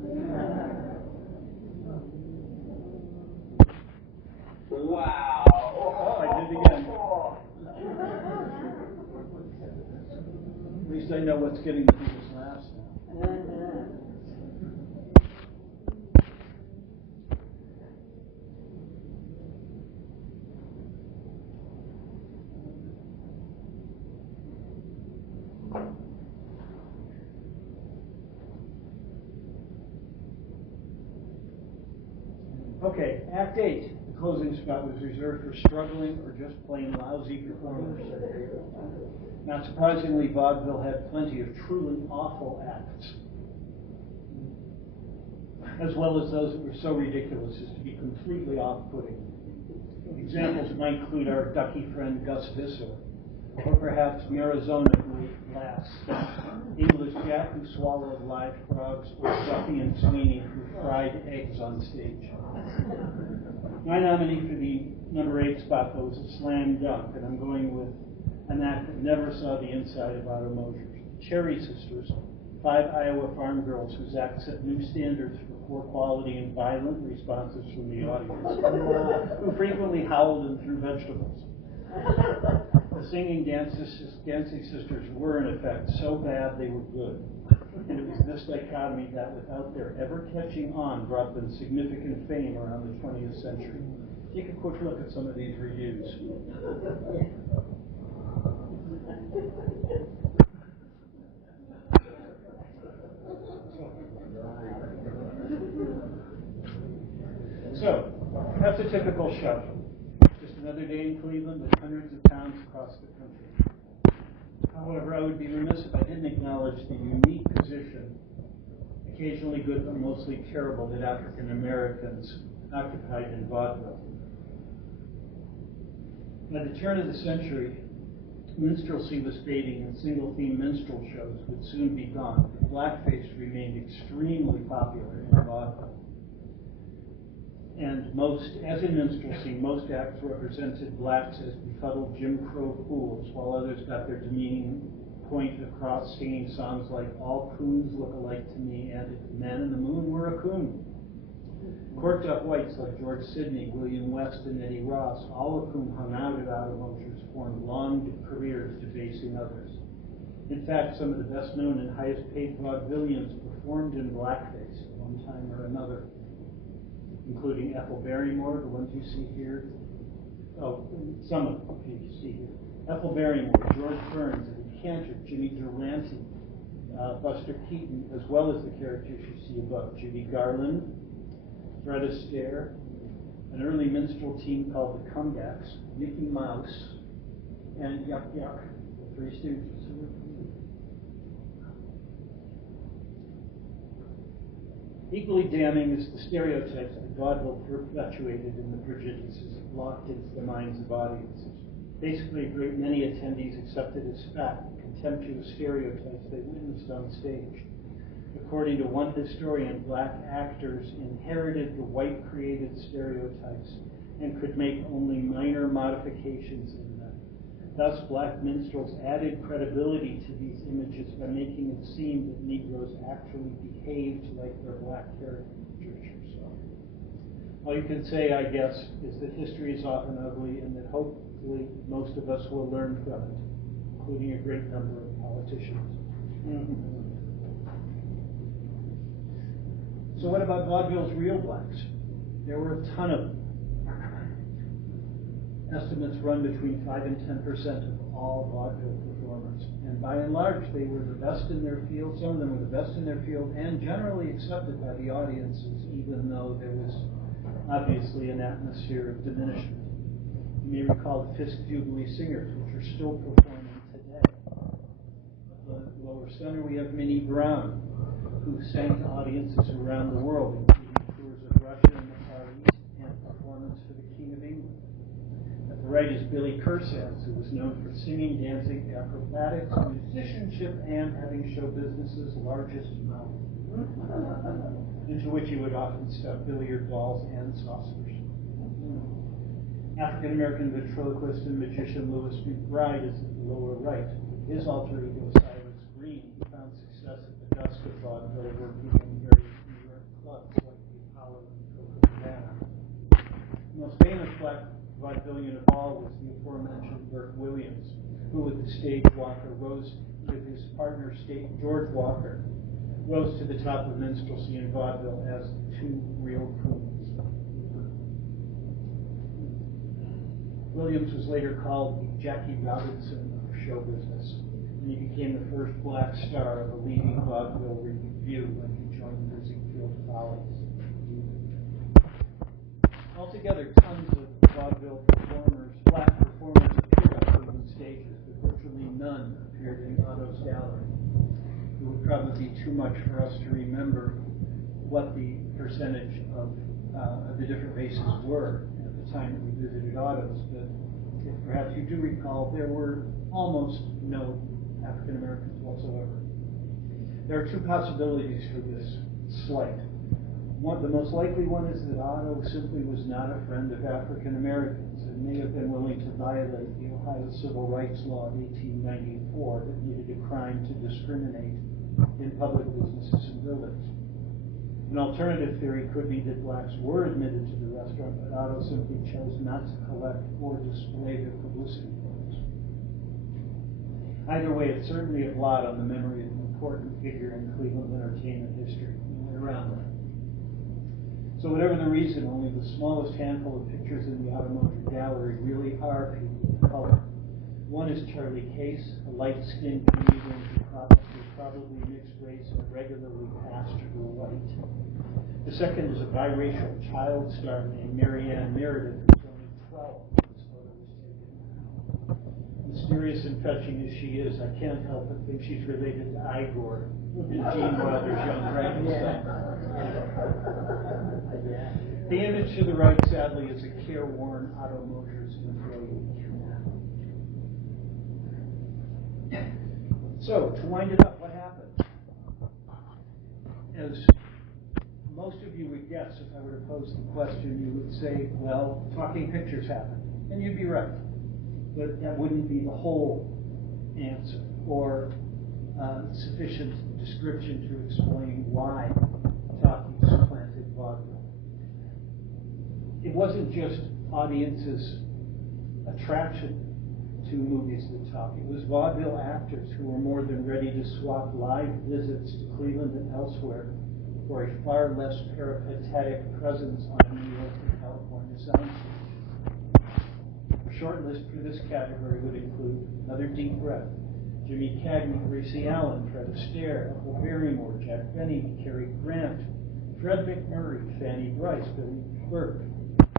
Wow! I did it again. At least I know what's getting the biggest laughs now. Okay, Act 8, the closing spot was reserved for struggling or just plain lousy performers. Not surprisingly, vaudeville had plenty of truly awful acts, as well as those that were so ridiculous as to be completely off-putting. Examples might include our ducky friend Gus Visser, or perhaps Arizona who ate glass, English Jack who swallowed live frogs, or Duffy and Sweeney who fried eggs on stage. My nominee for the number 8 spot, though, was a slam dunk, and I'm going with an act that never saw the inside of Otto Mosers. The Cherry Sisters, 5 Iowa farm girls whose act set new standards for poor quality and violent responses from the audience, who frequently howled and threw vegetables. The singing dancing sisters were, in effect, so bad they were good. And it was this dichotomy that, without their ever catching on, brought them significant fame around the 20th century. Take a quick look at some of these reviews. So, that's a typical show. Just another day in Cleveland with hundreds of towns across the country. However, I would be remiss if I didn't acknowledge the unique position, occasionally good but mostly terrible, that African Americans occupied in vaudeville. By the turn of the century, minstrelsy was fading and single-theme minstrel shows would soon be gone, but blackface remained extremely popular in vaudeville. And as in minstrelsy, most acts represented blacks as befuddled Jim Crow fools, while others got their demeaning point across singing songs like "All Coons Look Alike to Me" and "If the Man in the Moon Were a Coon." Corked up whites like George Sidney, William West, and Eddie Ross, all of whom hung out at Otto Mosers, formed long careers debasing others. In fact, some of the best known and highest paid vaudevillians performed in blackface at one time or another, including Ethel Barrymore, the ones you see here. Oh, some of them you see here. Ethel Barrymore, George Burns, Eddie Cantor, Jimmy Durante, Buster Keaton, as well as the characters you see above, Judy Garland, Fred Astaire, an early minstrel team called the Comebacks, Mickey Mouse, and Yuck Yuck, the Three Stooges. Equally damning is the stereotypes that vaudeville perpetuated in the prejudices locked into the minds of audiences. Basically, a great many attendees accepted as fact the contemptuous stereotypes they witnessed on stage. According to one historian, black actors inherited the white-created stereotypes and could make only minor modifications in them. Thus, black minstrels added credibility to these images by making it seem that Negroes actually behaved like their black caricatures. So, all you can say, I guess, is that history is often ugly and that hopefully most of us will learn from it, including a great number of politicians. So what about vaudeville's real blacks? There were a ton of them. Estimates run between 5 and 10% of all vaudeville performers. And by and large, they were the best in their field. Some of them were the best in their field and generally accepted by the audiences, even though there was obviously an atmosphere of diminishment. You may recall the Fisk Jubilee Singers, which are still performing today. the lower center, we have Minnie Brown, who sang to audiences around the world, including tours of Russia and the Far East and performance for the King of England. At the right is Billy Kersatz, who was known for singing, dancing, acrobatics, musicianship, and having show business's largest mouth, into which he would often stuff billiard balls and saucers. African-American ventriloquist and magician Louis McBride is at the lower right. His alter ego, Cyrus Green, found success at the dusk of vaudeville, working in various New York clubs like the Apollo and Coco Cabana. The most famous black vaudevillian of all was the aforementioned Burke Williams, who with the stage walker rose with his partner George Walker, rose to the top of minstrelsy in vaudeville as two real coons. Williams was later called the Jackie Robinson of show business, and he became the first black star of a leading vaudeville review when he joined Music-Field Follies. Altogether, tons of vaudeville performers, black performers, appeared on Cleveland stages, but virtually none appeared in Otto's gallery. It would probably be too much for us to remember what the percentage of the different races were at the time that we visited Otto's, but if perhaps you do recall, there were almost no African Americans whatsoever. There are two possibilities for this slight. The most likely one is that Otto simply was not a friend of African Americans and may have been willing to violate the Ohio Civil Rights Law of 1894 that made it a crime to discriminate in public businesses and buildings. An alternative theory could be that blacks were admitted to the restaurant, but Otto simply chose not to collect or display their publicity photos. Either way, it's certainly a blot on the memory of an important figure in Cleveland entertainment history and around that. So whatever the reason, only the smallest handful of pictures in the Otto Mosers gallery really are people of color. One is Charlie Case, a light-skinned comedian who probably mixed race and regularly passed for white. The second is a biracial child star named Marianne Meredith, who's only 12 when this photo was taken. Mysterious and fetching as she is, I can't help but think she's related to Igor in Gene Wilder's Young Frankenstein. The image to the right, sadly, is a careworn Otto Mosers employee. So, to wind it up, what happened? As most of you would guess, if I were to pose the question, you would say, well, talking pictures happened. And you'd be right. But that wouldn't be the whole answer or sufficient description to explain why talkie supplanted vaudeville. It wasn't just audiences' attraction to movies that talk. It was vaudeville actors who were more than ready to swap live visits to Cleveland and elsewhere for a far less peripatetic presence on a New York and California soundstage. A short list for this category would include Another Deep Breath, Jimmy Cagney, Gracie Allen, Fred Astaire, Uncle Barrymore, Jack Benny, Cary Grant, Fred McMurray, Fanny Brice, Billy Burke,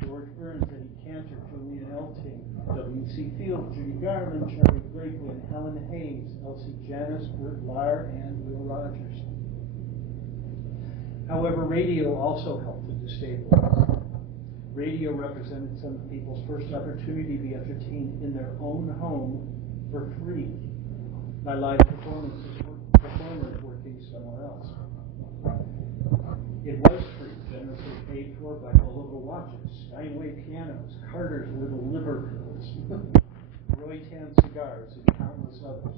George Burns, Eddie Cantor, Julian Elting, W.C. Fields, Judy Garland, Charlie Brakeland, Helen Hayes, Elsie Janis, Burt Lahr, and Will Rogers. However, radio also helped to destabilize. Radio represented some people's first opportunity to be entertained in their own home for free by live performers working somewhere else. It was free, generously paid for by Bulova watches, Steinway pianos, Carter's Little Liverpills, Roy Tan cigars, and countless others.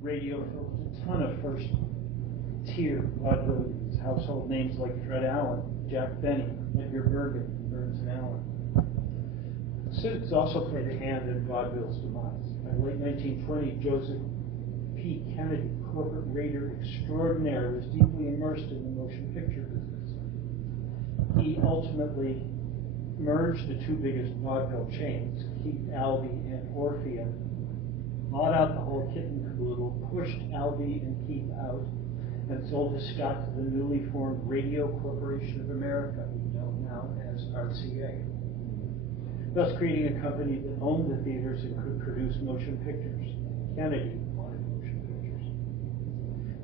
Radio filmed a ton of first-tier vaudevillians, household names like Fred Allen, Jack Benny, Edgar Bergen, and Burns and Allen. Suits also played a hand in vaudeville's demise. By the late 1920s, Joseph P. Kennedy, corporate raider extraordinaire, was deeply immersed in the motion picture business. He ultimately merged the two biggest vaudeville chains, Keith Albee and Orphea, bought out the whole kit and caboodle, pushed Albee and Keith out, and sold his stock to the newly formed Radio Corporation of America, we know now as RCA, thus creating a company that owned the theaters and could produce motion pictures. Kennedy wanted motion pictures.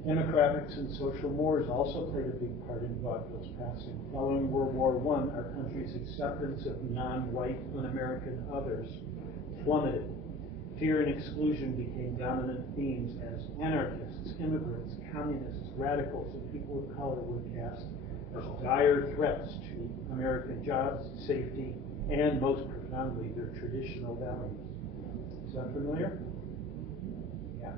Demographics and social mores also played a big part in vaudeville's passing. Following World War I, our country's acceptance of non-white, un-American others plummeted. Fear and exclusion became dominant themes as anarchists, immigrants, communists, radicals, and people of color were cast as dire threats to American jobs, safety, and most profoundly, their traditional values. Sound familiar? Yeah.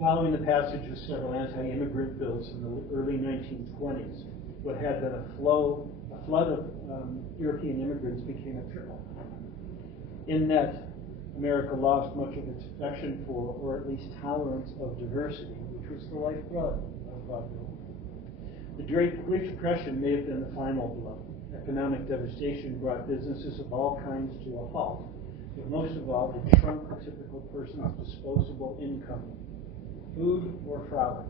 Following the passage of several anti-immigrant bills in the early 1920s, what had been a flood of European immigrants became a trickle. In that, America lost much of its affection for, or at least tolerance of, diversity, which was the lifeblood of vaudeville. The Great Depression may have been the final blow. Economic devastation brought businesses of all kinds to a halt, but most of all, it shrunk a typical person's disposable income. Food or frolic?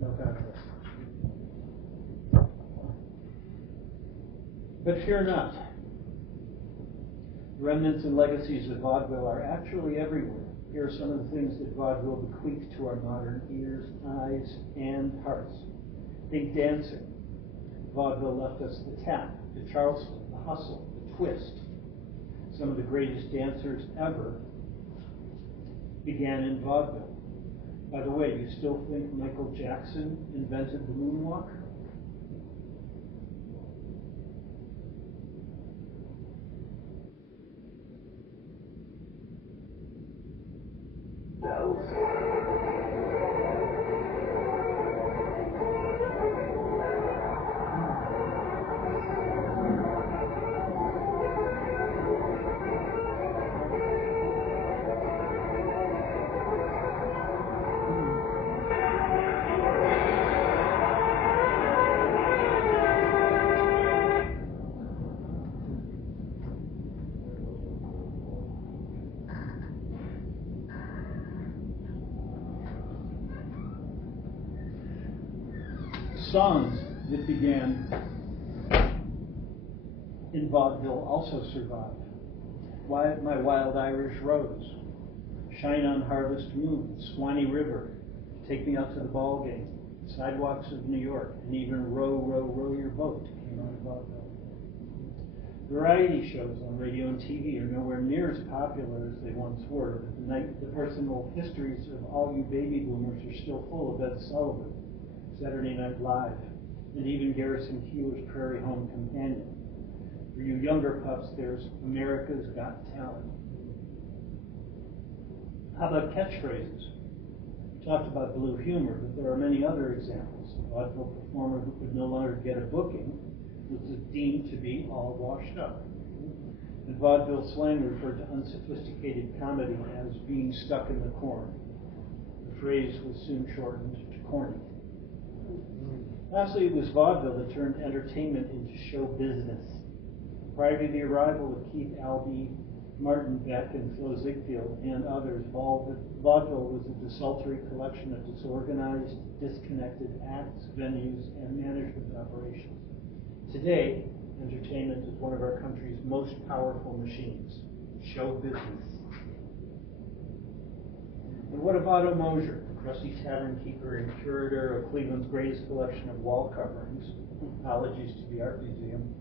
No contest. But fear not. The remnants and legacies of vaudeville are actually everywhere. Here are some of the things that vaudeville bequeathed to our modern ears, eyes, and hearts. Think dancing. Vaudeville left us the tap, the Charleston, the hustle, the twist. Some of the greatest dancers ever began in vaudeville. By the way, do you still think Michael Jackson invented the moonwalk? Songs that began in vaudeville also survived. My Wild Irish Rose, Shine on Harvest Moon, Swanee River, Take Me Out to the Ball Game, Sidewalks of New York, and even Row, Row, Row Your Boat came out of vaudeville. Variety shows on radio and TV are nowhere near as popular as they once were. The personal histories of all you baby boomers are still full of Ed Sullivan, Saturday Night Live, and even Garrison Keillor's Prairie Home Companion. For you younger pups, there's America's Got Talent. How about catchphrases? We talked about blue humor, but there are many other examples. A vaudeville performer who could no longer get a booking was deemed to be all washed up. And vaudeville slang referred to unsophisticated comedy as being stuck in the corn. The phrase was soon shortened to corny. Lastly, it was vaudeville that turned entertainment into show business. Prior to the arrival of Keith Albee, Martin Beck, and Flo Ziegfeld, and others, vaudeville was a desultory collection of disorganized, disconnected acts, venues, and management operations. Today, entertainment is one of our country's most powerful machines, show business. And what of Otto Mosers, crusty tavern keeper and curator of Cleveland's greatest collection of wall coverings? Apologies to the Art Museum.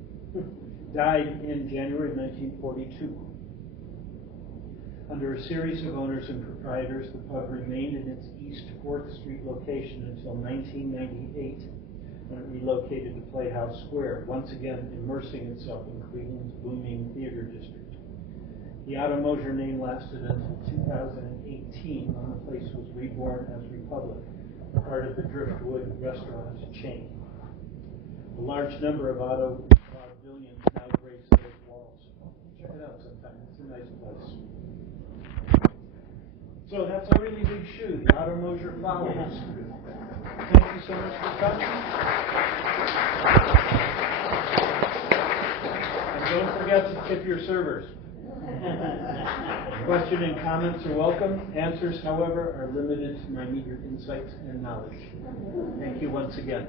Died in January 1942. Under a series of owners and proprietors, the pub remained in its East 4th Street location until 1998, when it relocated to Playhouse Square, once again immersing itself in Cleveland's booming theater district. The Otto Mosers name lasted until 2018, when the place was reborn as Republic, part of the Driftwood restaurant chain. A large number of Otto vaudevillians now grace those walls. Check it out sometime. It's a nice place. So that's a really big shoe, the Otto Mosers followers. Thank you so much for coming. And don't forget to tip your servers. Questions and comments are welcome. Answers, however, are limited to my meager insight and knowledge. Thank you once again.